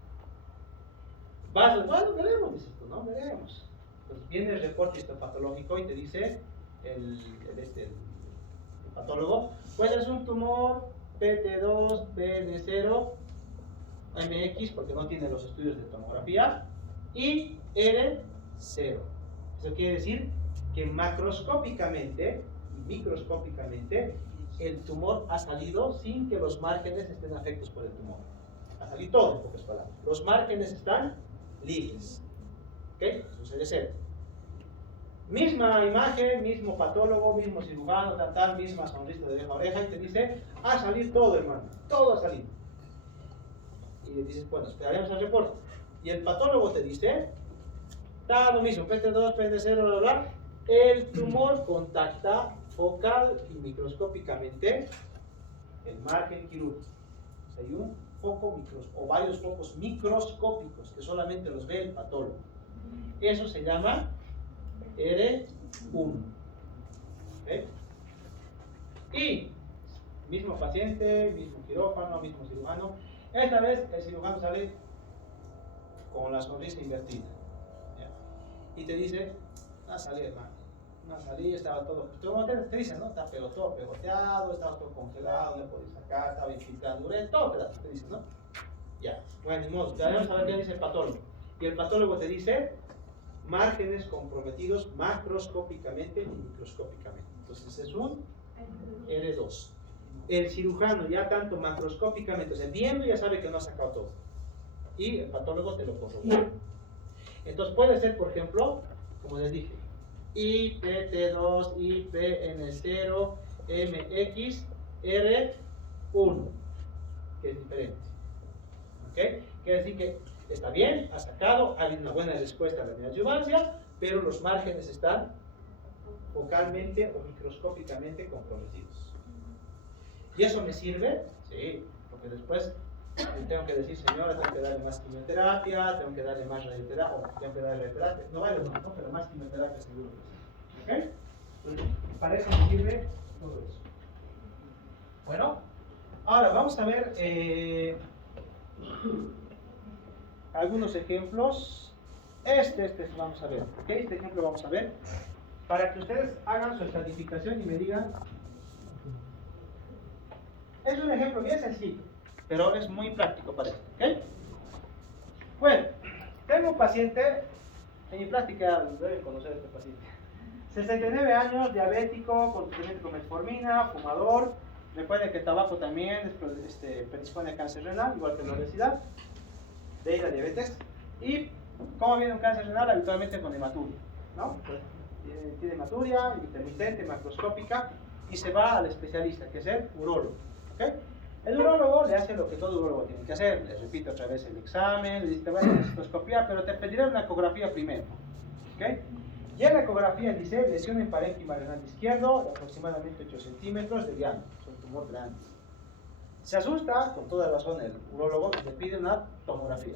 Bueno, veremos, dices tú, ¿no? Veremos. Entonces viene el reporte histopatológico y te dice el patólogo, pues es un tumor PT2, PN0, MX, porque no tiene los estudios de tomografía, y R0. Eso quiere decir que macroscópicamente y microscópicamente el tumor ha salido sin que los márgenes estén afectados por el tumor. Ha salido todo, en pocas palabras. Los márgenes están libres. ¿Ok? Eso es R0. Misma imagen, mismo patólogo, mismo cirujano, tal, misma sonrisa de oreja a oreja, y te dice, ha salido todo, hermano, todo ha salido. Y le dices, bueno, esperaremos el reporte. Y el patólogo te dice, está lo mismo, PT2, PT0, bla, bla, bla. El tumor contacta focal y microscópicamente el margen quirúrgico. O sea, hay un foco o varios focos microscópicos que solamente los ve el patólogo. Eso se llama R1. ¿Okay? Y mismo paciente, mismo quirófano, mismo cirujano. Esta vez el cirujano sale con la sonrisa invertida. ¿Ya? Y te dice, no salí, hermano. No salí, estaba todo. Te dicen, ¿no? Está todo pegoteado, estaba todo congelado, no podía sacar, estaba infiltrando urea, todo pedazo, te dicen, ¿no? Ya. Bueno, ni modo, vamos a ver qué dice el patólogo. Y el patólogo te dice, márgenes comprometidos macroscópicamente y microscópicamente. Entonces es un R2. El cirujano ya tanto macroscópicamente, o sea, viendo ya sabe que no ha sacado todo. Y el patólogo te lo corrobora. Entonces puede ser, por ejemplo, como les dije, IPT2, IPN0, MX, R1, que es diferente. ¿Ok? Quiere decir que está bien, ha sacado, ha habido una buena respuesta a la neoadjuvancia, pero los márgenes están focalmente o microscópicamente comprometidos. ¿Y eso me sirve? Sí, porque después tengo que decir, señora, tengo que darle más quimioterapia, tengo que darle más radioterapia, o tengo que darle radioterapia, no vale lo mismo, pero más quimioterapia seguro que sí. ¿Ok? Entonces, para eso me sirve todo eso. Bueno, ahora vamos a ver algunos ejemplos. Vamos a ver. ¿Ok? Este ejemplo vamos a ver para que ustedes hagan su estratificación y me digan. Es un ejemplo bien sencillo, pero es muy práctico para esto. ¿Ok? Bueno, tengo un paciente, en mi práctica deben conocer a este paciente. 69 años, diabético, con tratamiento con metformina, fumador. Recuerden que el tabaco también predispone a cáncer renal, igual que la obesidad, de ahí la diabetes. Y como viene un cáncer renal, habitualmente con hematuria, ¿no? Pues, tiene hematuria intermitente, macroscópica, y se va al especialista, que es el urólogo. ¿Okay? El urólogo le hace lo que todo urólogo tiene que hacer, le repite otra vez el examen, le dice, te vas a cistoscopía, pero te pediré una ecografía primero. ¿Okay? Y en la ecografía dice, lesión en parénquima renal izquierdo, de aproximadamente 8 centímetros de diámetro, es un tumor grande. Se asusta, con toda razón, el urólogo, le pide una tomografía,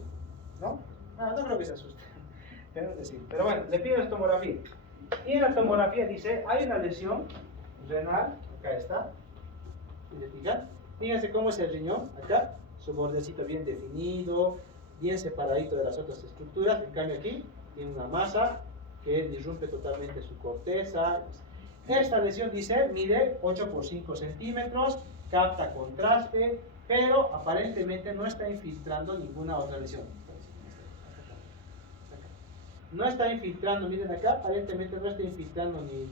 ¿no? No creo que se asuste, pero bueno, le pide una tomografía. Y en la tomografía dice, hay una lesión renal, acá está, fíjense cómo es el riñón, acá, su bordecito bien definido, bien separadito de las otras estructuras, en cambio aquí tiene una masa que disrumpe totalmente su corteza. Esta lesión dice, mide 8 por 5 centímetros, capta contraste, pero aparentemente no está infiltrando ninguna otra lesión. No está infiltrando, miren acá, aparentemente no está infiltrando ni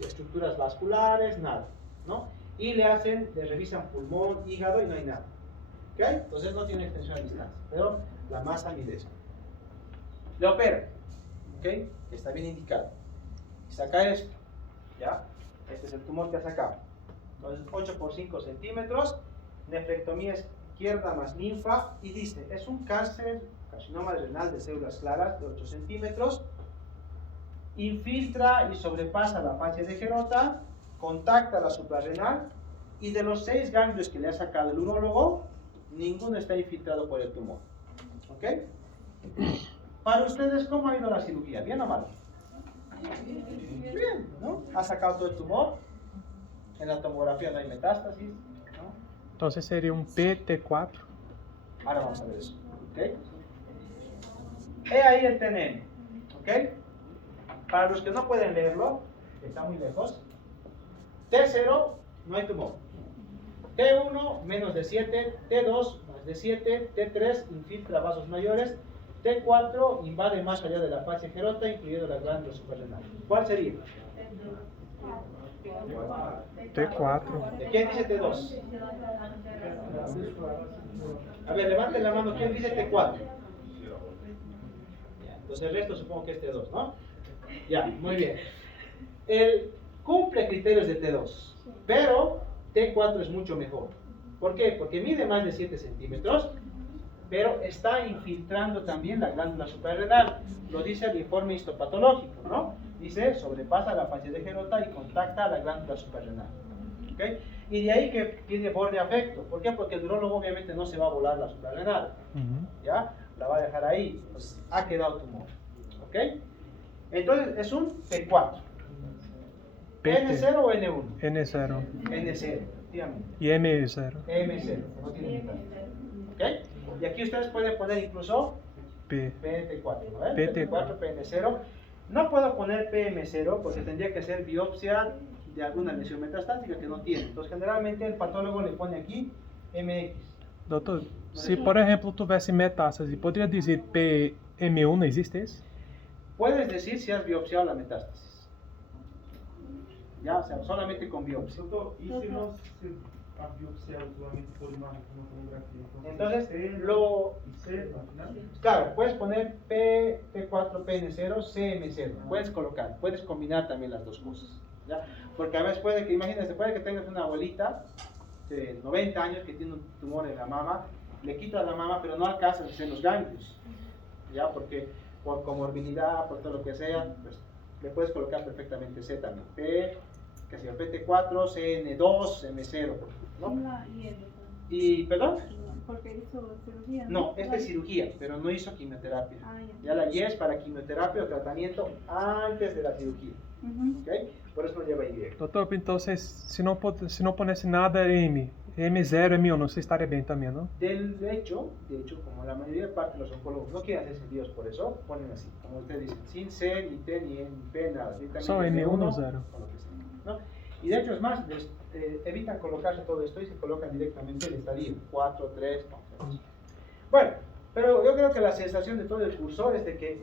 estructuras vasculares, nada, ¿no? Y le revisan pulmón, hígado y no hay nada. ¿Ok? Entonces no tiene extensión a distancia, pero la masa mide eso. Le opera, ¿ok? Está bien indicado. Y saca esto, ¿ya? Este es el tumor que ha sacado. Entonces 8 por 5 centímetros, nefrectomía izquierda más linfa, y dice, es un cáncer, carcinoma renal de células claras de 8 centímetros, infiltra y sobrepasa la fascia de Gerota, contacta la suprarrenal, y de los 6 ganglios que le ha sacado el urólogo, ninguno está infiltrado por el tumor. ¿Ok? Para ustedes, ¿cómo ha ido la cirugía? ¿Bien o mal? Bien, ¿no? Ha sacado todo el tumor, en la tomografía no hay metástasis, ¿no? Entonces sería un PT4. Ahora vamos a ver eso. ¿Ok? He ahí el TNM. ¿Ok? Para los que no pueden leerlo, está muy lejos. T0, no hay tumor. T1, menos de 7. T2, más de 7. T3, infiltra vasos mayores. T4, invade más allá de la fascia gerota, incluyendo la glándula suprarrenal. ¿Cuál sería? T4. ¿Quién dice T2? A ver, levanten la mano. ¿Quién dice T4? Ya, entonces el resto supongo que es T2, ¿no? Ya, muy bien. Él cumple criterios de T2, pero T4 es mucho mejor. ¿Por qué? Porque mide más de 7 centímetros, pero está infiltrando también la glándula suprarrenal. Lo dice el informe histopatológico, ¿no? Dice, sobrepasa la fascia de gerota y contacta a la glándula suprarrenal. ¿Ok? Y de ahí que tiene borde afecto. ¿Por qué? Porque el urólogo obviamente no se va a volar la suprarrenal. ¿Ya? La va a dejar ahí. Pues, ha quedado tumor. ¿Ok? Entonces es un T4. ¿N0 o N1? N0. N0, efectivamente. Y M0. M0, no tiene mitad. ¿Ok? Y aquí ustedes pueden poner incluso P. PT4, ¿no? PT4. PT4, PN0. No puedo poner PM0 porque tendría que ser biopsia de alguna lesión metastática que no tiene. Entonces, generalmente el patólogo le pone aquí MX. Doutor, se por exemplo tivesse metástase, poderia dizer PM1 não existe isso? Puedes decir si has biopsiado la metástasis. Ya, o sea, solamente con biopsia. Doutor, e se nós a biopsiar usualmente por imagem como tomografia? Entonces, C lo... e C no final? Claro, puedes poner PT4, PN0, CM0. Puedes colocar, puedes combinar también las dos cosas. ¿Ya? Porque a veces puede que, imagínate, puede que tengas una abuelita de 90 años que tiene un tumor en la mama, le quitas la mama, pero no alcanzas a hacer los ganglios. ¿Ya? Porque por comorbilidad, por todo lo que sea, pues le puedes colocar perfectamente C también. Que sea PT4, CN2, M0. ¿No? Y, ¿perdón? Porque hizo cirugía. No, esta es cirugía, pero no hizo quimioterapia. Ah, Ya la Y es para quimioterapia o tratamiento antes de la cirugía. ¿Ok? Por eso no lleva Y. Doutor, então se não ponesse nada M, M0, M1, você estaria bem também, não? De hecho, como la mayoría de parte de los oncólogos no quieren hacerse líos por eso, ponen así, como ustedes dicen, sin C, ni T, ni N, ni P, nada. Solo M1 o 0. Con lo que sea, ¿no? Y de hecho es más, evitan colocarse todo esto y se colocan directamente el estadio, 4, 3, no. Bueno, pero yo creo que la sensación de todo el cursor es de que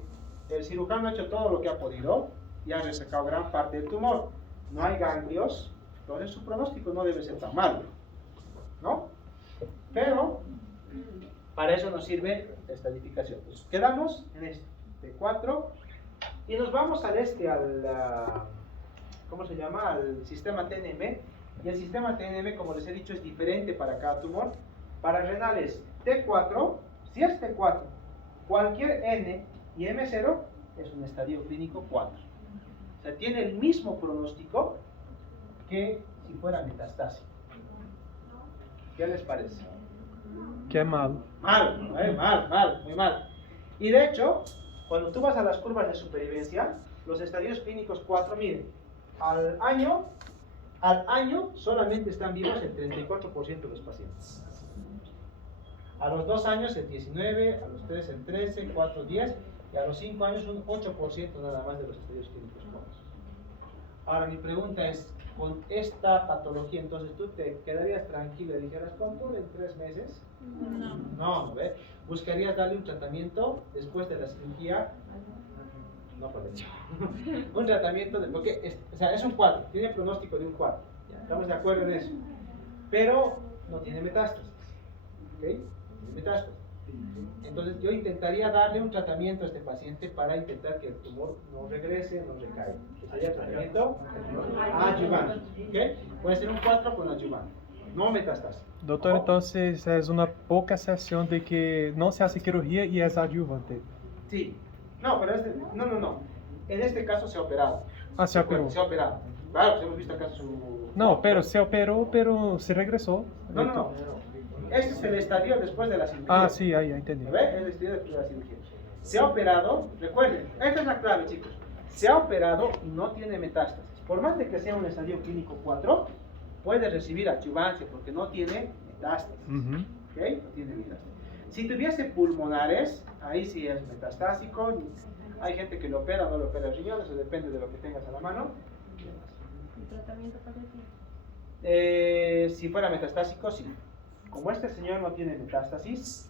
el cirujano ha hecho todo lo que ha podido y ha resecado gran parte del tumor. No hay ganglios, entonces su pronóstico no debe ser tan malo, ¿no? Pero para eso nos sirve la estadificación. Entonces, quedamos en este, T4, y nos vamos ¿cómo se llama? Al sistema TNM. Y el sistema TNM, como les he dicho, es diferente para cada tumor. Para renales T4, si es T4, cualquier N y M0 es un estadio clínico 4. O sea, tiene el mismo pronóstico que si fuera metastásico. ¿Qué les parece? Que é malo. Mal, muy mal. Y de hecho, cuando tú vas a las curvas de supervivencia, los estadios clínicos 4, miren, al año solamente están vivos el 34% de los pacientes. A los 2 años el 19%, a los 3 el 13%, 4 10%, y a los 5 años un 8% nada más de los estadios clínicos 4. Ahora mi pregunta es, con esta patología, entonces tú te quedarías tranquilo y dijeras, ¿cuánto en 3 meses? No, ¿ves? ¿Buscarías darle un tratamiento después de la cirugía? No por hecho. Un tratamiento, porque es un 4, tiene pronóstico de un 4. ¿Estamos de acuerdo en eso? Pero no tiene metástasis. ¿Ok? Tiene metástasis. Entonces yo intentaría darle un tratamiento a este paciente para intentar que el tumor no regrese, no recaiga. Sería tratamiento adyuvante. ¿Ok? Puede ser un 4 con adyuvante. No metástasis. Doutor, Ojo. entonces é uma pouca exceção de que não se hace cirurgia e é adjuvante. Sí. No, pero no. En este caso se ha operado. Ah, se operó. Se ha operado. Claro, pues hemos visto acá su... Não, pero se operou, pero se regressou. No. Este es el estadio después de la cirugía. Ah, sí, ahí, entendí. ¿Lo ve? Es el estadio después de la cirugía. Se ha operado, recuerden, esta es la clave, chicos. Se ha operado y no tiene metástasis. Por más de que sea un estadio clínico 4, puede recibir adyuvancia porque no tiene metástasis. metástasis. Ujú. ¿Ok? No tiene metástasis. Si tuviese pulmonares, ahí sí es metastásico. Hay gente que lo opera o no lo opera el riñón, eso depende de lo que tengas a la mano. ¿El tratamiento paliativo? Si fuera metastásico, sí. Como este señor no tiene metástasis,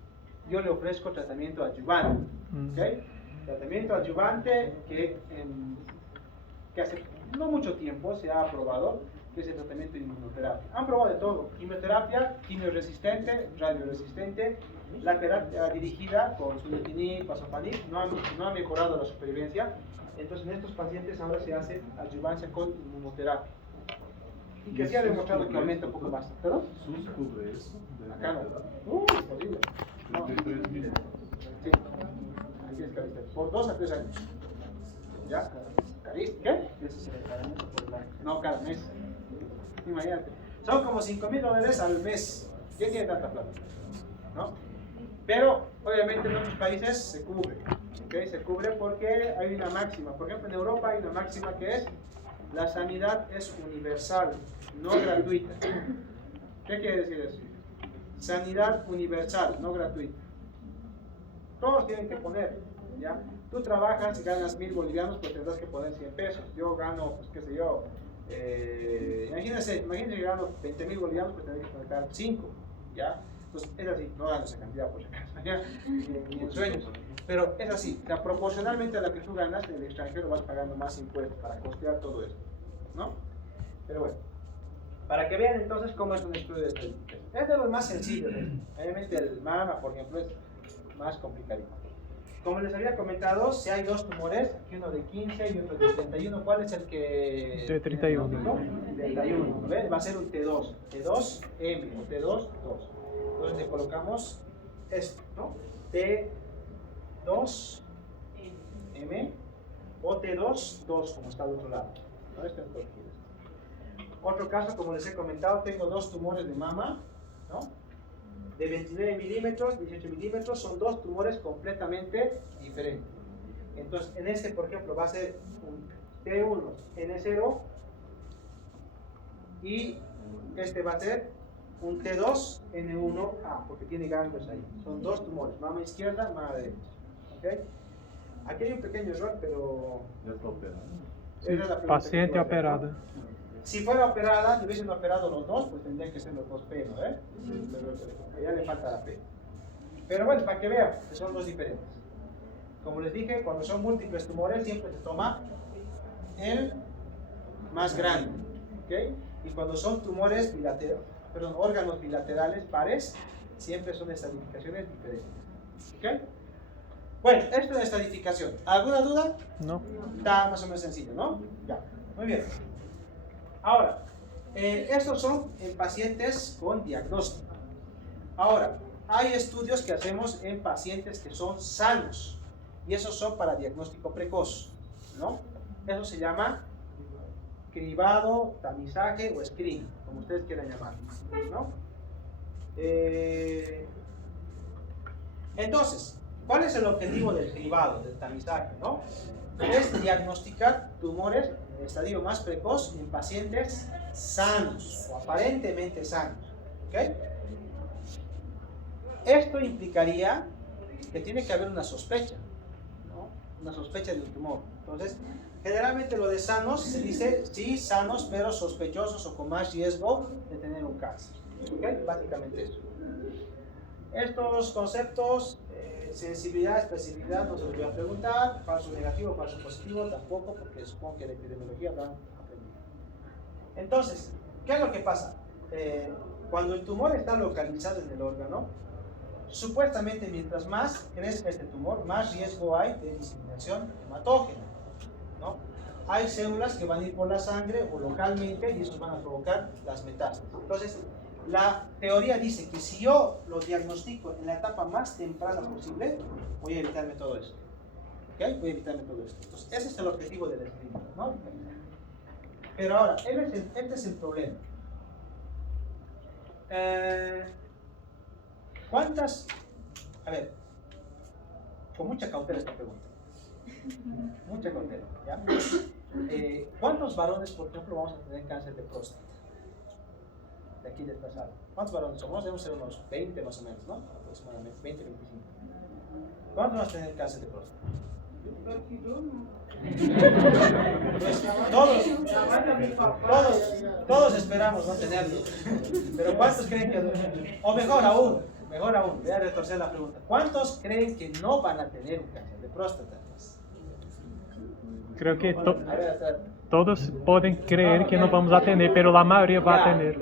yo le ofrezco tratamiento adyuvante. ¿Ok? Tratamiento adyuvante que hace no mucho tiempo se ha aprobado, que es el tratamiento de inmunoterapia. Han probado de todo: quimioterapia, quimioresistente, radioresistente, la terapia dirigida con sunitinib, pazopanib, no ha mejorado la supervivencia. Entonces en estos pacientes ahora se hace adyuvancia con inmunoterapia. Y que sí ha demostrado que aumenta un poco más. ¿Perdón? ¿Sus cubre eso? Acá no. Horrible. No. 33.000. Sí. Aquí es carísimo. Por 2 a 3 años. ¿Ya? ¿Carísimo? ¿Qué? No, cada mes. Imagínate. Son como $5,000 al mes. ¿Quién tiene tanta plata? ¿No? Pero, obviamente, en otros países se cubre. ¿Okay? Se cubre porque hay una máxima. Por ejemplo, en Europa hay una máxima que es: la sanidad es universal, no gratuita. ¿Qué quiere decir eso? Sanidad universal, no gratuita. Todos tienen que poner, ¿ya? Tú trabajas y ganas 1,000 bolivianos, pues tendrás que poner 100 pesos. Yo gano, pues qué sé yo, imagínense que gano 20,000 bolivianos, pues tendré que poner 5, ¿ya? Entonces es así, no gano esa cantidad por si acaso, ¿ya? Ni en sueños. Pero es así, o sea, proporcionalmente a la que tú ganas, en el extranjero vas pagando más impuestos para costear todo esto, ¿no? Pero bueno, para que vean entonces cómo es un estudio de estadísticas. Es de los más sencillos. Obviamente el MAMA, por ejemplo, es más complicadito. Como les había comentado, si hay dos tumores, aquí uno de 15 y otro de 31, ¿cuál es el que...? De 31. 31, ¿ves? Va a ser un T2, T2M o T2, 2. Entonces le colocamos esto, ¿no? T2M o T2, 2, como está al otro lado. ¿No? Este es otro caso, como les he comentado, tengo dos tumores de mama, ¿no? De 29 milímetros, 18 milímetros, son dos tumores completamente diferentes. Entonces, en este, por ejemplo, va a ser un T1N0 y este va a ser un T2N1A, porque tiene ganglios ahí. Son dos tumores, mama izquierda, mama derecha. ¿Okay? Aquí hay un pequeño error, pero... Ya está operado. esa es la pregunta Paciente que iba a hacer, ¿no? operada. Si fuera operada, si hubiesen operado los dos, pues tendrían que ser los dos P, ¿no? Pero ya le falta la P. Pero bueno, para que vean que son dos diferentes. Como les dije, cuando son múltiples tumores, siempre se toma el más grande, ¿ok? Y cuando son tumores órganos bilaterales pares, siempre son estadificaciones diferentes, ¿ok? Bueno, esto es estadificación. ¿Alguna duda? No. Está más o menos sencillo, ¿no? Ya, muy bien. Ahora, estos son en pacientes con diagnóstico. Ahora, hay estudios que hacemos en pacientes que son sanos y esos son para diagnóstico precoz, ¿no? Eso se llama cribado, tamizaje o screening, como ustedes quieran llamarlo, ¿no? Entonces, ¿cuál es el objetivo del cribado, del tamizaje, no? Es diagnosticar tumores en estadio más precoz en pacientes sanos o aparentemente sanos, ¿ok? Esto implicaría que tiene que haber una sospecha, ¿no? Una sospecha de un tumor. Entonces, generalmente lo de sanos se dice, sí, sanos, pero sospechosos o con más riesgo de tener un cáncer, ¿ok? Básicamente eso. Estos conceptos, sensibilidad, especificidad, no se los voy a preguntar, falso negativo, falso positivo, tampoco, porque supongo que la epidemiología habrán aprendido. Entonces, ¿qué es lo que pasa? Cuando el tumor está localizado en el órgano, supuestamente mientras más crezca este tumor, más riesgo hay de diseminación hematógena, ¿no? Hay células que van a ir por la sangre o localmente y esos van a provocar las metástasis. Entonces, la teoría dice que si yo lo diagnostico en la etapa más temprana posible, voy a evitarme todo esto. ¿Ok? Voy a evitarme todo esto. Entonces, ese es el objetivo del screening, ¿no? Pero ahora, este es el problema. ¿Cuántas? A ver, con mucha cautela esta pregunta. Mucha cautela, ¿ya? ¿Cuántos varones, por ejemplo, vamos a tener cáncer de próstata? de aquí de esta sala. ¿Cuántos varones somos? Debemos ser unos 20 más o menos, ¿no? Aproximadamente 20, 25. ¿Cuántos van a tener cáncer de próstata? Pues, todos esperamos no tenerlo. Pero ¿cuántos creen que, o mejor aún, voy a retorcer la pregunta, ¿cuántos creen que no van a tener un cáncer de próstata? Creo que A ver, todos pueden creer que no vamos a tener, pero la mayoría va a tener.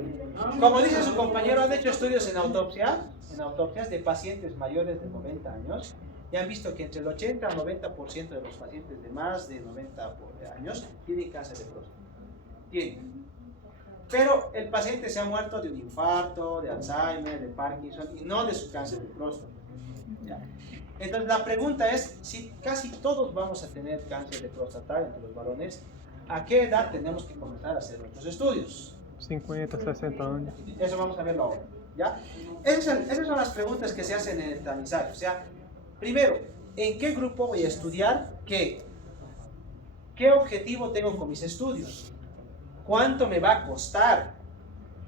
como dice su compañero, han hecho estudios en autopsias de pacientes mayores de 90 años y han visto que entre el 80 al 90% de los pacientes de más de 90 años tienen cáncer de próstata. Tienen. Pero el paciente se ha muerto de un infarto, de Alzheimer, de Parkinson y no de su cáncer de próstata. ¿Ya? Entonces la pregunta es, si casi todos vamos a tener cáncer de próstata entre los varones, ¿a qué edad tenemos que comenzar a hacer nuestros estudios? 50, 60 años. Eso vamos a verlo ahora, ¿ya? Esas son las preguntas que se hacen en el tamizaje. O sea, primero, ¿en qué grupo voy a estudiar qué? ¿Qué objetivo tengo con mis estudios? ¿Cuánto me va a costar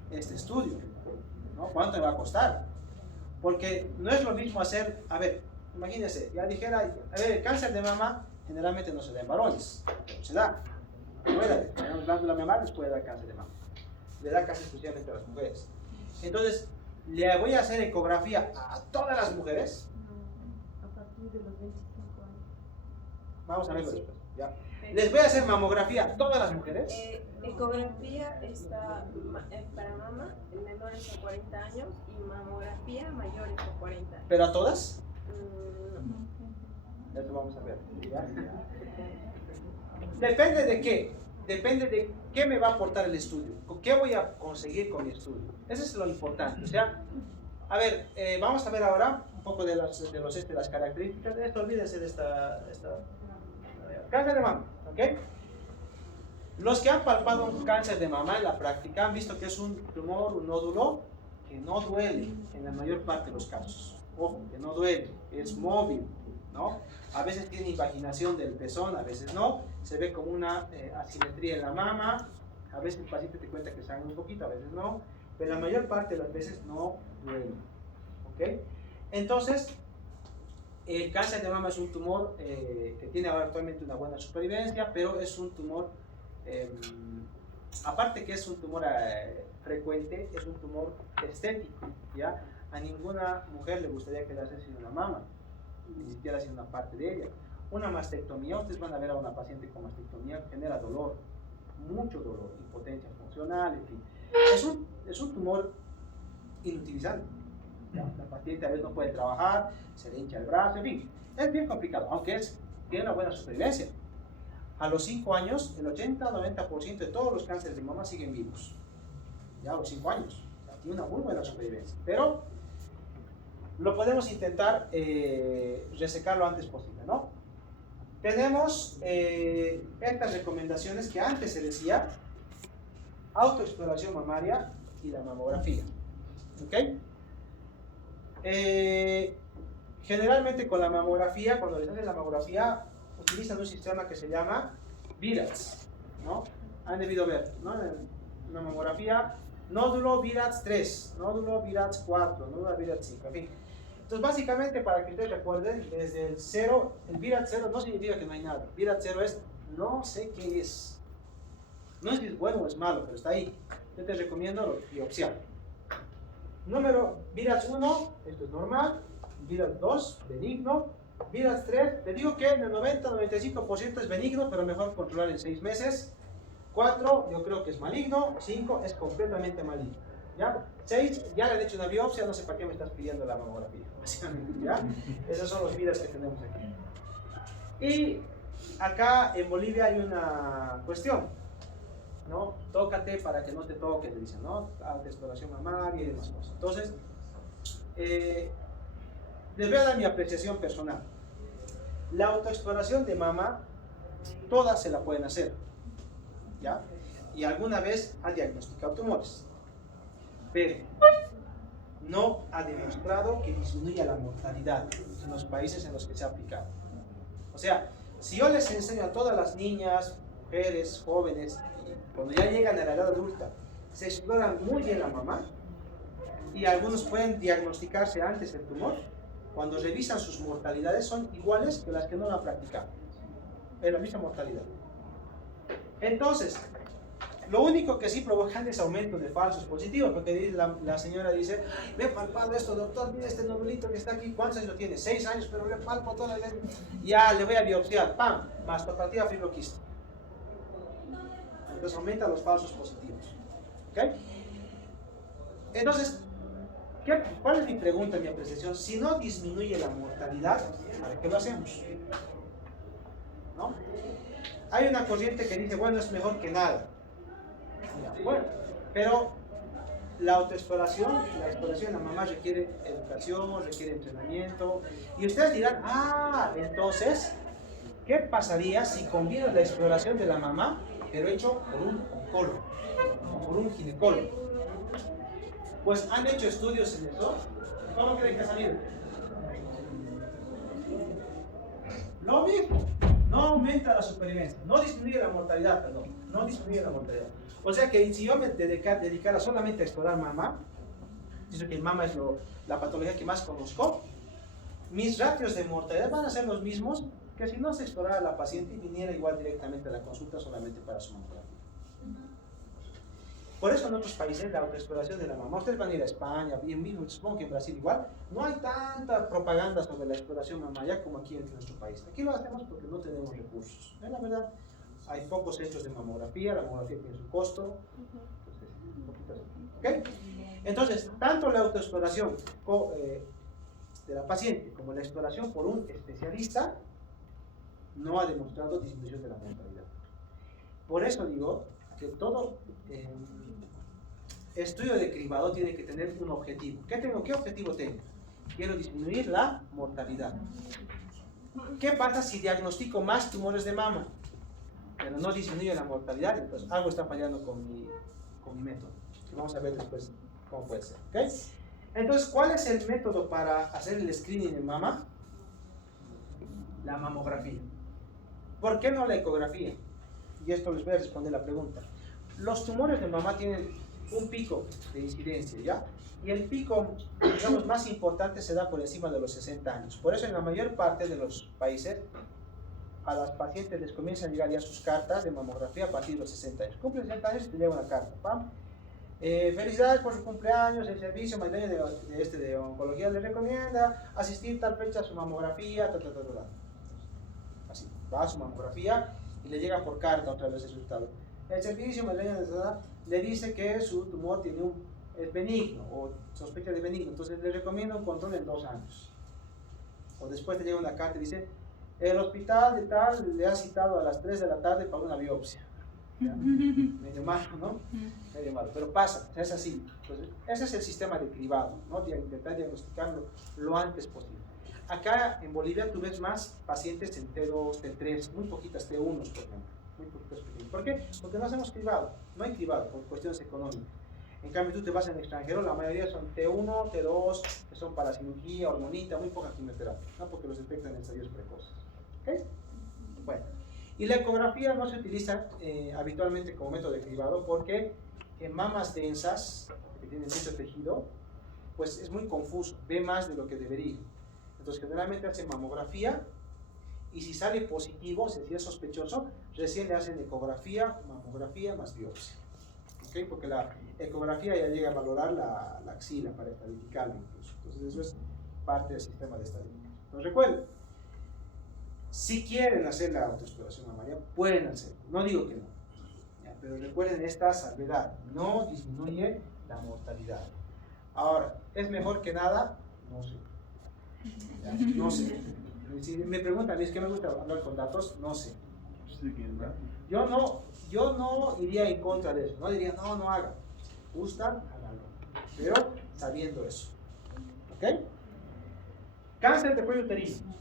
este estudio? ¿No? ¿Cuánto me va a costar? Porque no es lo mismo hacer, a ver, imagínense, ya dijera, a ver, el cáncer de mama generalmente no se da en varones, pero se da. Puede, tenemos glándula mamaria, les puede dar cáncer de mama. Le da casi exclusivamente a las mujeres. Entonces, le voy a hacer ecografía a todas las mujeres. A partir de los 25 años. Vamos a verlo después, ¿ya? Les voy a hacer mamografía a todas las mujeres. Ecografía está para mama, menores a 40 años, y mamografía mayores a 40 años. ¿Pero a todas? No. Eso vamos a ver, ¿ya? Depende de qué. Depende de qué me va a aportar el estudio. ¿Qué voy a conseguir con mi estudio? Eso es lo importante. O sea, a ver, vamos a ver ahora un poco de las características. De esto, olvídense de esta cáncer de mama, ¿ok? Los que han palpado un cáncer de mama en la práctica han visto que es un tumor, un nódulo que no duele en la mayor parte de los casos. Ojo, que no duele, es móvil, ¿no? A veces tiene invaginación del pezón, a veces no. Se ve como una asimetría en la mama. A veces el paciente te cuenta que sangra un poquito, a veces no. Pero la mayor parte de las veces no duele, ¿ok? Entonces, el cáncer de mama es un tumor que tiene ahora actualmente una buena supervivencia, pero es un tumor, aparte que es un tumor frecuente, es un tumor estético, ¿ya? A ninguna mujer le gustaría quedarse sin una mama, ni siquiera sin una parte de ella. Una mastectomía, ustedes van a ver a una paciente con mastectomía, genera dolor, mucho dolor, impotencia funcional, en fin. Es un tumor inutilizable. ¿Ya? La paciente a veces no puede trabajar, se le hincha el brazo, en fin, es bien complicado, aunque tiene una buena supervivencia. A los 5 años, el 80-90% de todos los cánceres de mama siguen vivos. Ya a los 5 años, tiene una muy buena supervivencia, pero lo podemos intentar resecar lo antes posible, ¿no? Tenemos estas recomendaciones que antes se decía: autoexploración mamaria y la mamografía, ¿ok? Generalmente con la mamografía, cuando les hacen la mamografía, utilizan un sistema que se llama VIRATS, ¿no? Han debido ver, ¿no? Una mamografía, nódulo VIRATS 3, nódulo VIRATS 4, nódulo VIRATS 5, en fin. Entonces, básicamente, para que ustedes recuerden, desde el 0, el VIRATS 0 no significa que no hay nada. VIRATS 0 es no sé qué es. No es que es bueno o es malo, pero está ahí. Yo te recomiendo biopsiar. Número VIRATS 1, esto es normal. VIRATS 2, benigno. VIRATS 3, te digo que en el 90-95% es benigno, pero mejor controlar en 6 meses. 4, yo creo que es maligno. 5, es completamente maligno. ¿Ya? 6, ya le han hecho una biopsia, no sé para qué me estás pidiendo la mamografía. Básicamente, ¿ya? Esos son los VIRATS que tenemos aquí. Y acá en Bolivia hay una cuestión, ¿no? Tócate para que no te toquen, le dicen, ¿no? Autoexploración mamaria y demás cosas. Entonces, les voy a dar mi apreciación personal. La autoexploración de mama, todas se la pueden hacer, ¿ya? Y alguna vez ha diagnosticado tumores, pero no ha demostrado que disminuya la mortalidad en los países en los que se ha aplicado. O sea, si yo les enseño a todas las niñas, mujeres, jóvenes, cuando ya llegan a la edad adulta, se explora muy bien la mamá y algunos pueden diagnosticarse antes el tumor. Cuando revisan sus mortalidades son iguales que las que no la han practicado. Es la misma mortalidad. Entonces, lo único que sí provocan es aumento de falsos positivos, porque la señora dice, me he palpado esto, doctor, mira este nodulito que está aquí, ¿cuántos años tiene? 6 años, pero le palpo toda la vez. Ya, le voy a biopsiar, ¡pam! Mastopatía fibroquística. Entonces aumenta los falsos positivos. ¿Ok? Entonces, ¿cuál es mi pregunta, mi apreciación? Si no disminuye la mortalidad, ¿para qué lo hacemos? ¿No? Hay una corriente que dice, bueno, es mejor que nada. Bueno, pero la autoexploración, la exploración de la mamá requiere educación, requiere entrenamiento. Y ustedes dirán, entonces, ¿qué pasaría si combino la exploración de la mamá, pero hecho por un oncólogo o por un ginecólogo? Pues han hecho estudios en eso. ¿Cómo creen que ha salido? Lo mismo. No aumenta la supervivencia, no disminuye la mortalidad, perdón, no disminuye la mortalidad. O sea que si yo me dedicara solamente a explorar mama, dice que mama es la patología que más conozco, mis ratios de mortalidad van a ser los mismos que si no se explorara a la paciente y viniera igual directamente a la consulta solamente para su mamografía. Por eso en otros países la autoexploración de la mamá, ustedes van a ir a España, bien mismo, supongo que en Brasil igual, no hay tanta propaganda sobre la exploración mamaya como aquí en nuestro país. Aquí lo hacemos porque no tenemos recursos. La verdad, hay pocos centros de mamografía, la mamografía tiene su costo. ¿Okay? Entonces, tanto la autoexploración de la paciente como la exploración por un especialista no ha demostrado disminución de la mortalidad. Por eso digo que todo estudio de cribado tiene que tener un objetivo. ¿Qué objetivo tengo? Quiero disminuir la mortalidad. ¿Qué pasa si diagnostico más tumores de mama, pero no disminuye la mortalidad? Entonces algo está fallando con mi método, que vamos a ver después cómo puede ser. ¿Okay? Entonces, ¿cuál es el método para hacer el screening en mama? La mamografía. ¿Por qué no la ecografía? Y esto les voy a responder la pregunta. Los tumores de mama tienen un pico de incidencia, ¿ya? Y el pico, digamos, más importante se da por encima de los 60 años. Por eso en la mayor parte de los países a las pacientes les comienzan a llegar ya sus cartas de mamografía a partir de los 60 años. Cumple 60 años y te llega una carta, ¡pam! Felicidades por su cumpleaños, el servicio madrileño de oncología le recomienda asistir tal fecha a su mamografía, así, va a su mamografía y le llega por carta otra vez el resultado. El servicio madrileño le dice que su tumor es benigno o sospecha de benigno, entonces le recomienda un control en 2 años. O después te llega una carta y dice, el hospital de tal le ha citado a las 3 de la tarde para una biopsia. ¿Ya? Medio malo, ¿no? Medio malo, pero pasa, es así. Entonces, ese es el sistema de cribado, ¿no? De intentar diagnosticarlo lo antes posible. Acá en Bolivia tú ves más pacientes en T2, T3, muy poquitas T1, por ejemplo. Muy poquitas pequeñas. ¿Por qué? Porque no hacemos cribado, no hay cribado por cuestiones económicas. En cambio tú te vas en el extranjero, la mayoría son T1, T2, que son para cirugía, hormonita, muy poca quimioterapia, ¿no? Porque los detectan en estadios precoces. ¿Okay? Bueno, y la ecografía no se utiliza habitualmente como método de cribado porque en mamas densas, que tienen mucho tejido, pues es muy confuso, ve más de lo que debería. Entonces generalmente hacen mamografía y si sale positivo, si es sospechoso, recién le hacen ecografía, mamografía más biopsia. ¿Okay? Porque la ecografía ya llega a valorar la axila para estadificarla incluso. Entonces eso es parte del sistema de estadística. Entonces recuerden, si quieren hacer la autoexploración mamaria, pueden hacerlo. No digo que no. ¿Ya? Pero recuerden esta salvedad. No disminuye la mortalidad. Ahora, ¿es mejor que nada? No sé. ¿Ya? No sé. Si me preguntan, ¿es que me gusta hablar con datos? No sé. Yo no iría en contra de eso. No diría, no haga. Gusta, hágalo. Pero sabiendo eso. ¿Ok? Cáncer de cuello uterino.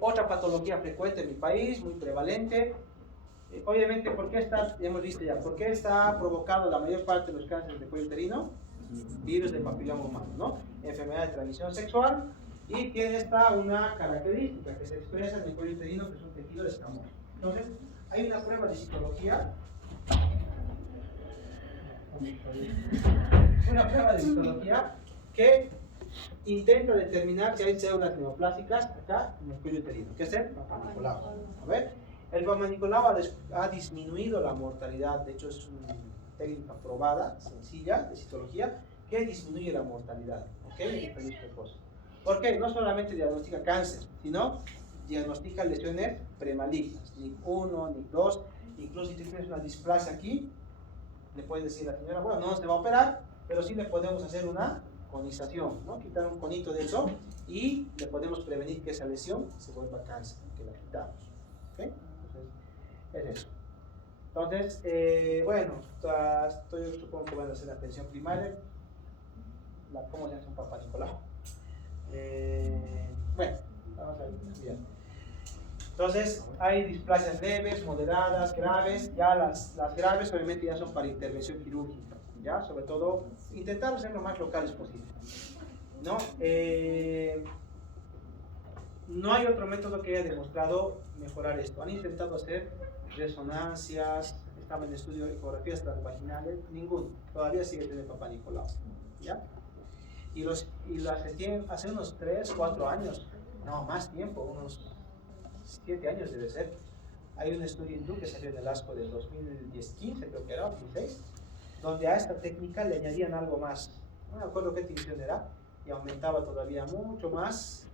Otra patología frecuente en mi país, muy prevalente. Obviamente, ¿por qué está provocado la mayor parte de los cánceres de cuello uterino? Virus del papiloma humano, ¿no? Enfermedad de transmisión sexual, y tiene una característica que se expresa en el cuello uterino, que es un tejido escamoso. Entonces, hay una prueba de citología Una prueba de citología que intenta determinar si hay células neoplásicas acá en el cuello uterino, que es el Papa Nicolau. A ver, el Papa Nicolau ha disminuido la mortalidad, de hecho es una técnica probada, sencilla, de citología, que disminuye la mortalidad, ¿ok? En estadios precoces. ¿Por qué? No solamente diagnostica cáncer, sino diagnostica lesiones premalignas, NIC 1, NIC 2, incluso si tienes una displasia aquí, le puedes decir a la señora, bueno, no se va a operar, pero sí le podemos hacer una conización, ¿no? Quitar un conito de eso y le podemos prevenir que esa lesión se vuelva cáncer, que la quitamos, ¿ok? Entonces, es eso. Entonces, bueno, yo supongo que van a hacer la atención primaria, ¿cómo se hace un Papa Nicolau? Bueno, vamos a ver. Entonces, hay displasias leves, moderadas, graves. Ya las graves obviamente ya son para intervención quirúrgica, ¿ya? Sobre todo, intentar ser lo más locales posible, ¿no? No hay otro método que haya demostrado mejorar esto. Han intentado hacer resonancias, estaban en estudio ecografías transvaginales, ninguno. Todavía sigue teniendo Papa Nicolau, ¿ya? Y las que tienen hace unos 3, 4 años, no, más tiempo, unos 7 años debe ser. Hay un estudio hindú que salió en el ASCO del 2015, creo que era, 2006, donde a esta técnica le añadían algo más. No me acuerdo qué tinción era, y aumentaba todavía mucho más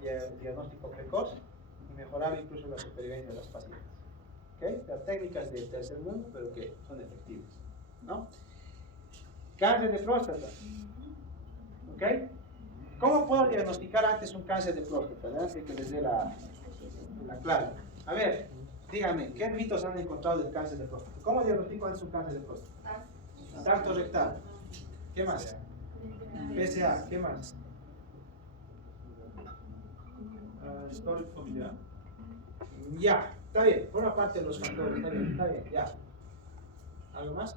el diagnóstico precoz y mejoraba incluso la supervivencia de las pacientes. ¿Okay? Las técnicas del tercer mundo, pero que son efectivas, ¿no? Cáncer de próstata. ¿Ok? ¿Cómo puedo diagnosticar antes un cáncer de próstata? Así que les dé la clave. A ver, díganme, ¿qué mitos han encontrado del cáncer de próstata? ¿Cómo diagnostico antes un cáncer de próstata? Tacto rectal. ¿Qué más? PSA. ¿Qué más? Histórico familiar. Ya, está bien. Por una parte de los factores, está bien, ya. ¿Algo más?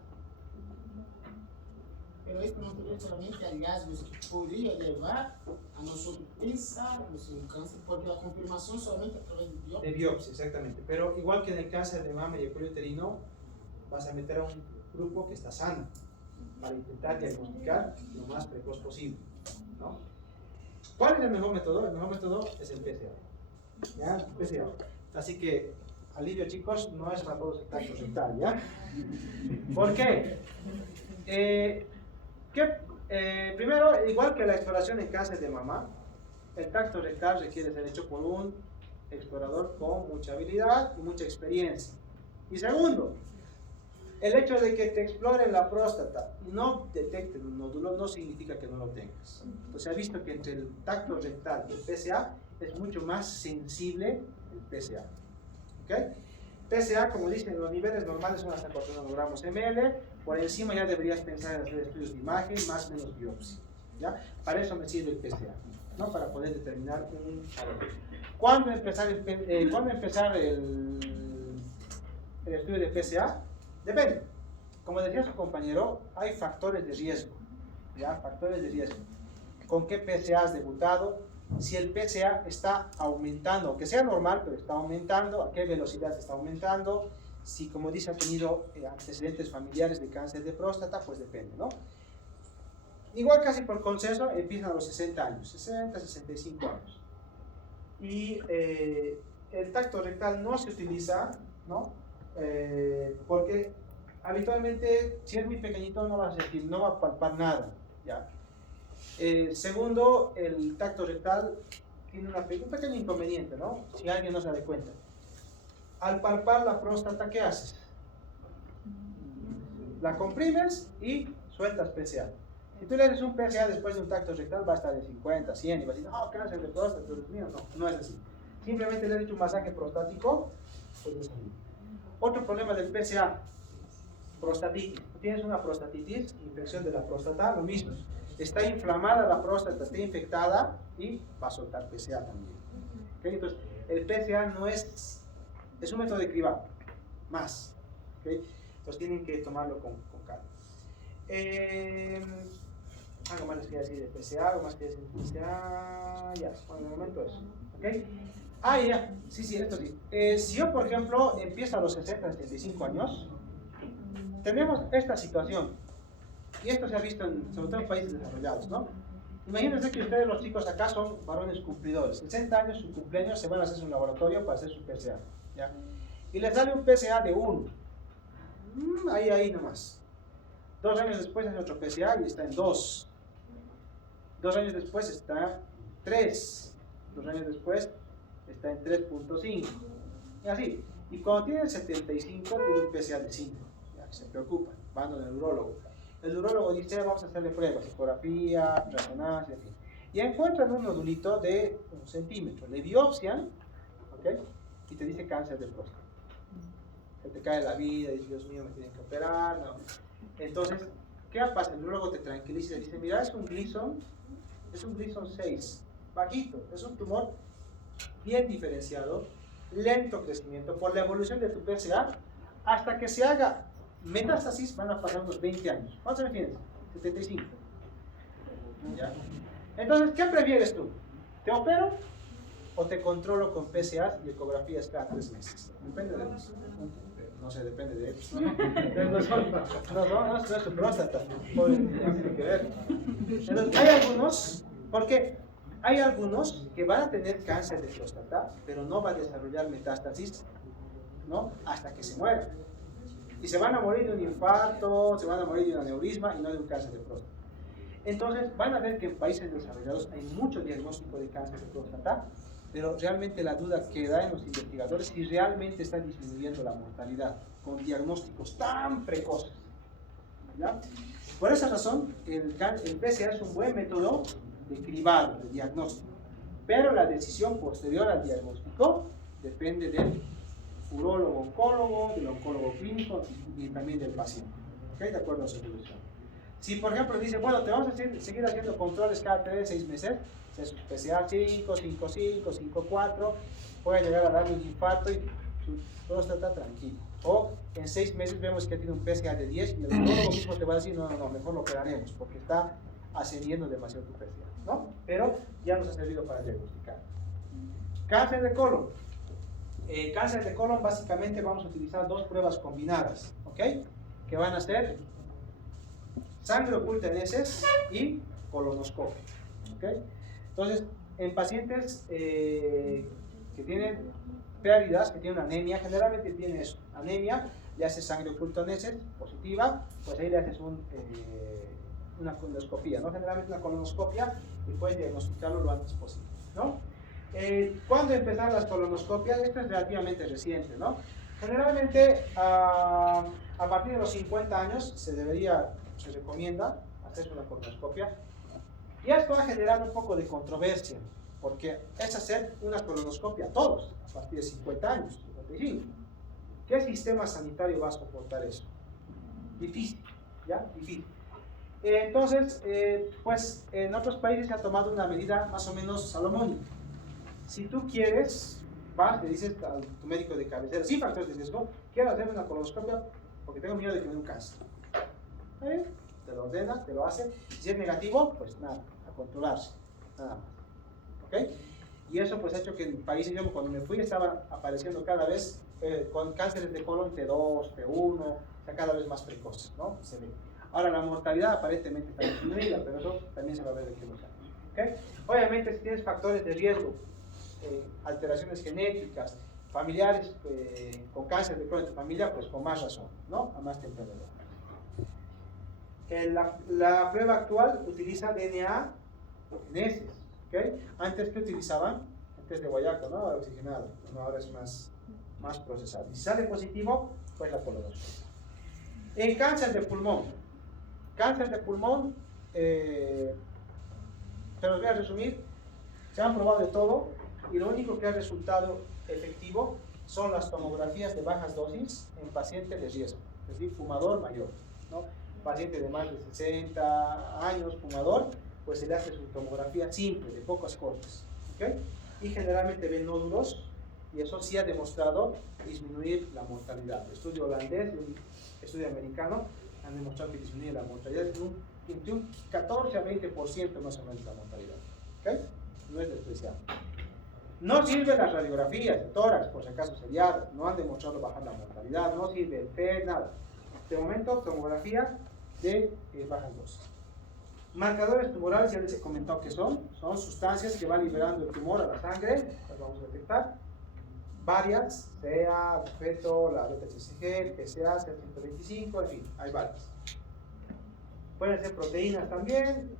Pero esto no sería solamente hallazgos que podría llevar a nosotros pensarnos en un cáncer, porque la confirmación solamente a través de biopsia. De biopsia, exactamente. Pero igual que en el cáncer de mama y el cuello uterino, vas a meter a un grupo que está sano para intentar diagnosticar lo más precoz posible, ¿no? ¿Cuál es el mejor método? El mejor método es el PSA. ¿Ya? PSA. Así que, alivio chicos, no es para todos el tacto rectal, ¿ya? ¿Por qué? Primero, igual que la exploración en cáncer de mama, el tacto rectal requiere ser hecho por un explorador con mucha habilidad y mucha experiencia. Y segundo, el hecho de que te exploren la próstata y no detecten un nódulo no significa que no lo tengas. Pues se ha visto que entre el tacto rectal y el PSA es mucho más sensible el PSA. ¿Okay? PSA, como dicen, los niveles normales son hasta 4 nanogramos ml. Por encima ya deberías pensar en hacer estudios de imagen, más o menos biopsia, ¿ya? Para eso me sirve el PSA, ¿no? Para poder determinar un valor. ¿Cuándo empezar el estudio de PSA? Depende. Como decía su compañero, hay factores de riesgo, ¿ya? Factores de riesgo. ¿Con qué PSA has debutado? Si el PSA está aumentando, que sea normal, pero está aumentando, ¿a qué velocidad está aumentando? Si, como dice, ha tenido antecedentes familiares de cáncer de próstata, pues depende, ¿no? Igual casi por consenso empiezan a los 60 años, 60, 65 años. Y el tacto rectal no se utiliza, ¿no? Porque habitualmente, si es muy pequeñito, no va a sentir, no va a palpar nada, ¿ya? Segundo, el tacto rectal tiene un pequeño inconveniente, ¿no? Si alguien no se da cuenta. Al palpar la próstata, ¿qué haces? La comprimes y sueltas PSA. Si tú le haces un PSA después de un tacto rectal, va a estar en 50, 100 y va a decir, no, cáncer de próstata, Dios mío. No, no es así. Simplemente le has hecho un masaje prostático, pues no salir. Otro problema del PSA, prostatitis. Tienes una prostatitis, infección de la próstata, lo mismo. Está inflamada la próstata, está infectada y va a soltar PSA también. ¿Okay? Entonces, el PSA no es un método de cribado, más. ¿Okay? Entonces tienen que tomarlo con calma. Algo más les quería decir de PSA, algo más que decir de PSA, ya, por el momento eso. ¿Okay? Ya, sí, esto sí. Si yo, por ejemplo, empiezo a los 60, 75 años, tenemos esta situación. Y esto se ha visto sobre todo en países desarrollados, ¿no? Imagínense que ustedes, los chicos acá, son varones cumplidores. 60 años, su cumpleaños, se van a hacer un laboratorio para hacer su PSA, ¿ya? Y les sale un PSA de 1. Ahí nomás. 2 años después hace otro PSA y está en 2. 2 años después está en 3. 2 años después está en 3.5. Y así. Y cuando tienen 75, tiene un PSA de 5. Ya, se preocupan, van donde el urólogo. El urólogo dice, vamos a hacerle pruebas, ecografía, resonancia, en fin. Y encuentran un nodulito de 1 centímetro. Le biopsian, ¿ok? Y te dice cáncer de próstata. Se te cae la vida, dices, Dios mío, me tienen que operar, no. Entonces, ¿qué pasa? El urólogo te tranquiliza y dice, mira, es un Gleason 6, bajito, es un tumor bien diferenciado, lento crecimiento, por la evolución de tu PSA, hasta que se haga metástasis van a pasar unos 20 años. ¿Cuántos años tienes? 75. ¿Ya? Entonces, ¿qué prefieres tú? ¿Te opero o te controlo con PSA y ecografías cada 3 meses? Depende de ellos. No sé, depende de ellos. No es tu próstata. No tiene que ver. Entonces, hay algunos, porque hay algunos que van a tener cáncer de próstata, pero no va a desarrollar metástasis, ¿no? Hasta que se mueran. Y se van a morir de un infarto, se van a morir de un aneurisma y no de un cáncer de próstata. Entonces van a ver que en países desarrollados hay mucho diagnóstico de cáncer de próstata, pero realmente la duda queda en los investigadores si realmente están disminuyendo la mortalidad con diagnósticos tan precoces. ¿Ya? Por esa razón, el PSA es un buen método de cribado, de diagnóstico, pero la decisión posterior al diagnóstico depende del urólogo oncólogo, del oncólogo clínico y también del paciente, ¿okay? De acuerdo a su evolución. Si por ejemplo dice, bueno, te vamos a seguir haciendo controles cada 3-6 meses, o sea, su PSA 5, 5.5, 5.4, puede llegar a darle un infarto y su próstata tranquilo. O en 6 meses vemos que tiene un PSA de 10 y el urólogo mismo te va a decir, no, mejor lo operaremos porque está ascendiendo demasiado tu PSA, ¿no? Pero ya nos ha servido para diagnosticar. Cáncer de colon. Cáncer de colon, básicamente vamos a utilizar 2 pruebas combinadas, ¿ok? Que van a ser sangre oculta en heces y colonoscopio, ¿ok? Entonces, en pacientes que tienen pérdidas, que tienen anemia, generalmente tienen eso, anemia, le haces sangre oculta en heces, positiva, pues ahí le haces una colonoscopia, ¿no? Generalmente una colonoscopia y puedes diagnosticarlo lo antes posible, ¿no? ¿Cuándo empezar las colonoscopias? Esto es relativamente reciente, ¿no? Generalmente a partir de los 50 años se recomienda hacer una colonoscopia. Y esto ha generado un poco de controversia, porque es hacer una colonoscopia a todos, a partir de 50 años, 55. ¿Qué sistema sanitario va a soportar eso? Difícil, ¿ya? Difícil. Entonces, pues en otros países se ha tomado una medida más o menos salomónica. Si tú quieres, vas, le dices a tu médico de cabecera, sin factores de riesgo, quiero hacer una colonoscopia porque tengo miedo de que me dé un cáncer. ¿Está bien? Te lo ordenas, te lo hacen. Si es negativo, pues nada, a controlarse, nada más. ¿Ok? Y eso pues ha hecho que en países, yo cuando me fui, estaban apareciendo cada vez con cánceres de colon T2, T1, o sea, cada vez más precoces, ¿no? Se ve. Ahora la mortalidad aparentemente está disminuida, pero eso también se va a ver de qué manera. ¿Okay? Obviamente si tienes factores de riesgo, alteraciones genéticas, familiares con cáncer de colon en tu familia, pues con más razón, ¿no? A más temprana edad. La prueba actual utiliza DNA en heces, ¿okay? Antes que utilizaban, antes de guayaco, ¿no? Ahora oxigenado, ¿no? Ahora es más procesado. Y si sale positivo, pues la colonoscopia. En cáncer de pulmón, se los voy a resumir, se han probado de todo y lo único que ha resultado efectivo son las tomografías de bajas dosis en pacientes de riesgo, es decir, fumador mayor, ¿no? Paciente de más de 60 años, fumador, pues se le hace su tomografía simple, de pocos cortes, ¿okay? Y generalmente ven nódulos y eso sí ha demostrado disminuir la mortalidad. El estudio holandés y un estudio americano han demostrado que disminuye la mortalidad entre un 14 a 20% más o menos la mortalidad, ¿okay? No es despreciable. No sirven las radiografías de tórax, por si acaso seriadas, no han demostrado bajar la mortalidad, no sirve el PET, nada. De momento, tomografía de baja dosis. Marcadores tumorales, ya les he comentado que son sustancias que van liberando el tumor a la sangre, las vamos a detectar. Varias, sea feto, la beta-HCG, el PSA, CA125, en fin, hay varias. Pueden ser proteínas también.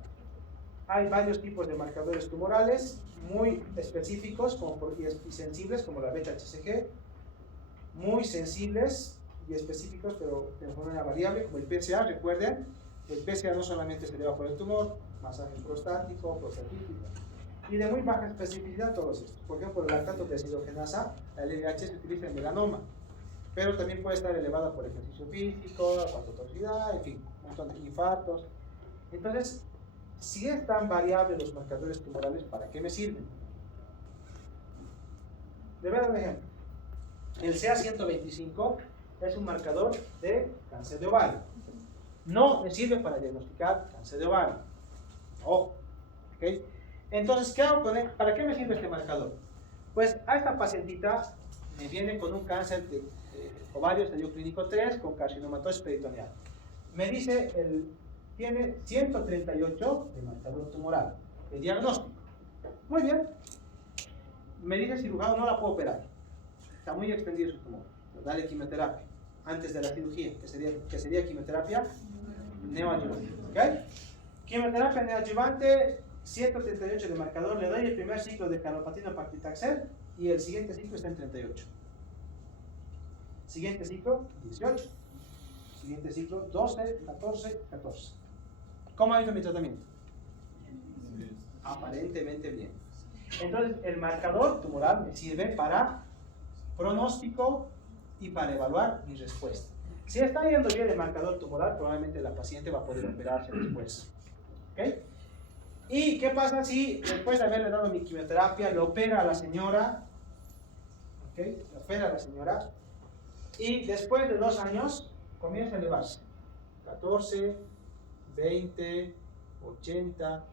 Hay varios tipos de marcadores tumorales, muy específicos y sensibles, como la beta-HCG, muy sensibles y específicos, pero de manera variable, como el PSA. Recuerden, el PSA no solamente se eleva por el tumor, masaje prostático, prostatítico, y de muy baja especificidad todos estos. Por ejemplo, el lactato deshidrogenasa, la LDH, se utiliza en melanoma, pero también puede estar elevada por ejercicio físico, hepatotoxicidad, en fin, un montón de infartos. Entonces, si es tan variable los marcadores tumorales, ¿para qué me sirven? Les voy a dar un ejemplo. El CA125 es un marcador de cáncer de ovario. No me sirve para diagnosticar cáncer de ovario. Ojo. ¿Ok? Entonces, ¿qué hago con él? ¿Para qué me sirve este marcador? Pues a esta pacientita me viene con un cáncer de ovario estadio clínico 3 con carcinomatosis peritoneal. Me dice, tiene 138 de marcador tumoral. El diagnóstico. Muy bien. Me dice el cirujano, no la puedo operar. Está muy extendido su tumor. Dale quimioterapia antes de la cirugía, que sería quimioterapia neoadyuvante. ¿Okay? Quimioterapia neoadyuvante, 138 de marcador. Le doy el primer ciclo de carboplatina paclitaxel y el siguiente ciclo está en 38. Siguiente ciclo, 18. Siguiente ciclo, 12, 14, 14. ¿Cómo ha ido mi tratamiento? Aparentemente bien. Entonces, el marcador tumoral me sirve para pronóstico y para evaluar mi respuesta. Si está yendo bien el marcador tumoral, probablemente la paciente va a poder operarse después. ¿Ok? ¿Y qué pasa si después de haberle dado mi quimioterapia, le opera a la señora? ¿Ok? Le opera a la señora. Y después de 2 años, comienza a elevarse. 14, 20, 80,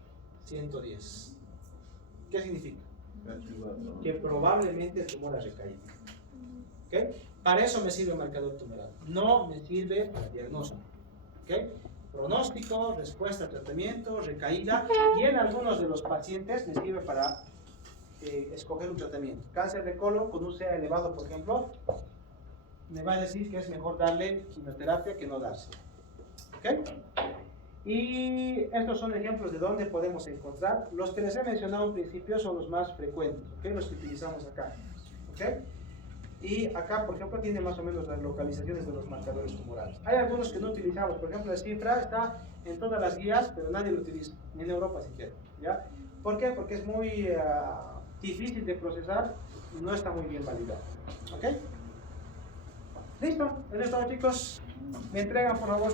110. ¿Qué significa? Que probablemente el tumor ha recaído. ¿Okay? Para eso me sirve el marcador tumoral. No me sirve para diagnóstico. ¿Okay? Pronóstico, respuesta al tratamiento, recaída, y en algunos de los pacientes me sirve para escoger un tratamiento. Cáncer de colon con un CA elevado, por ejemplo, me va a decir que es mejor darle quimioterapia que no darse. ¿Okay? Y estos son ejemplos de dónde podemos encontrar. Los que les he mencionado al principio son los más frecuentes, ¿okay? Los que utilizamos acá. ¿Okay? Y acá, por ejemplo, tiene más o menos las localizaciones de los marcadores tumorales. Hay algunos que no utilizamos, por ejemplo, la cifra está en todas las guías, pero nadie lo utiliza, ni en Europa siquiera. ¿Ya? ¿Por qué? Porque es muy difícil de procesar y no está muy bien validado. ¿Ok? Listo, eso es todo, chicos. Me entregan, por favor.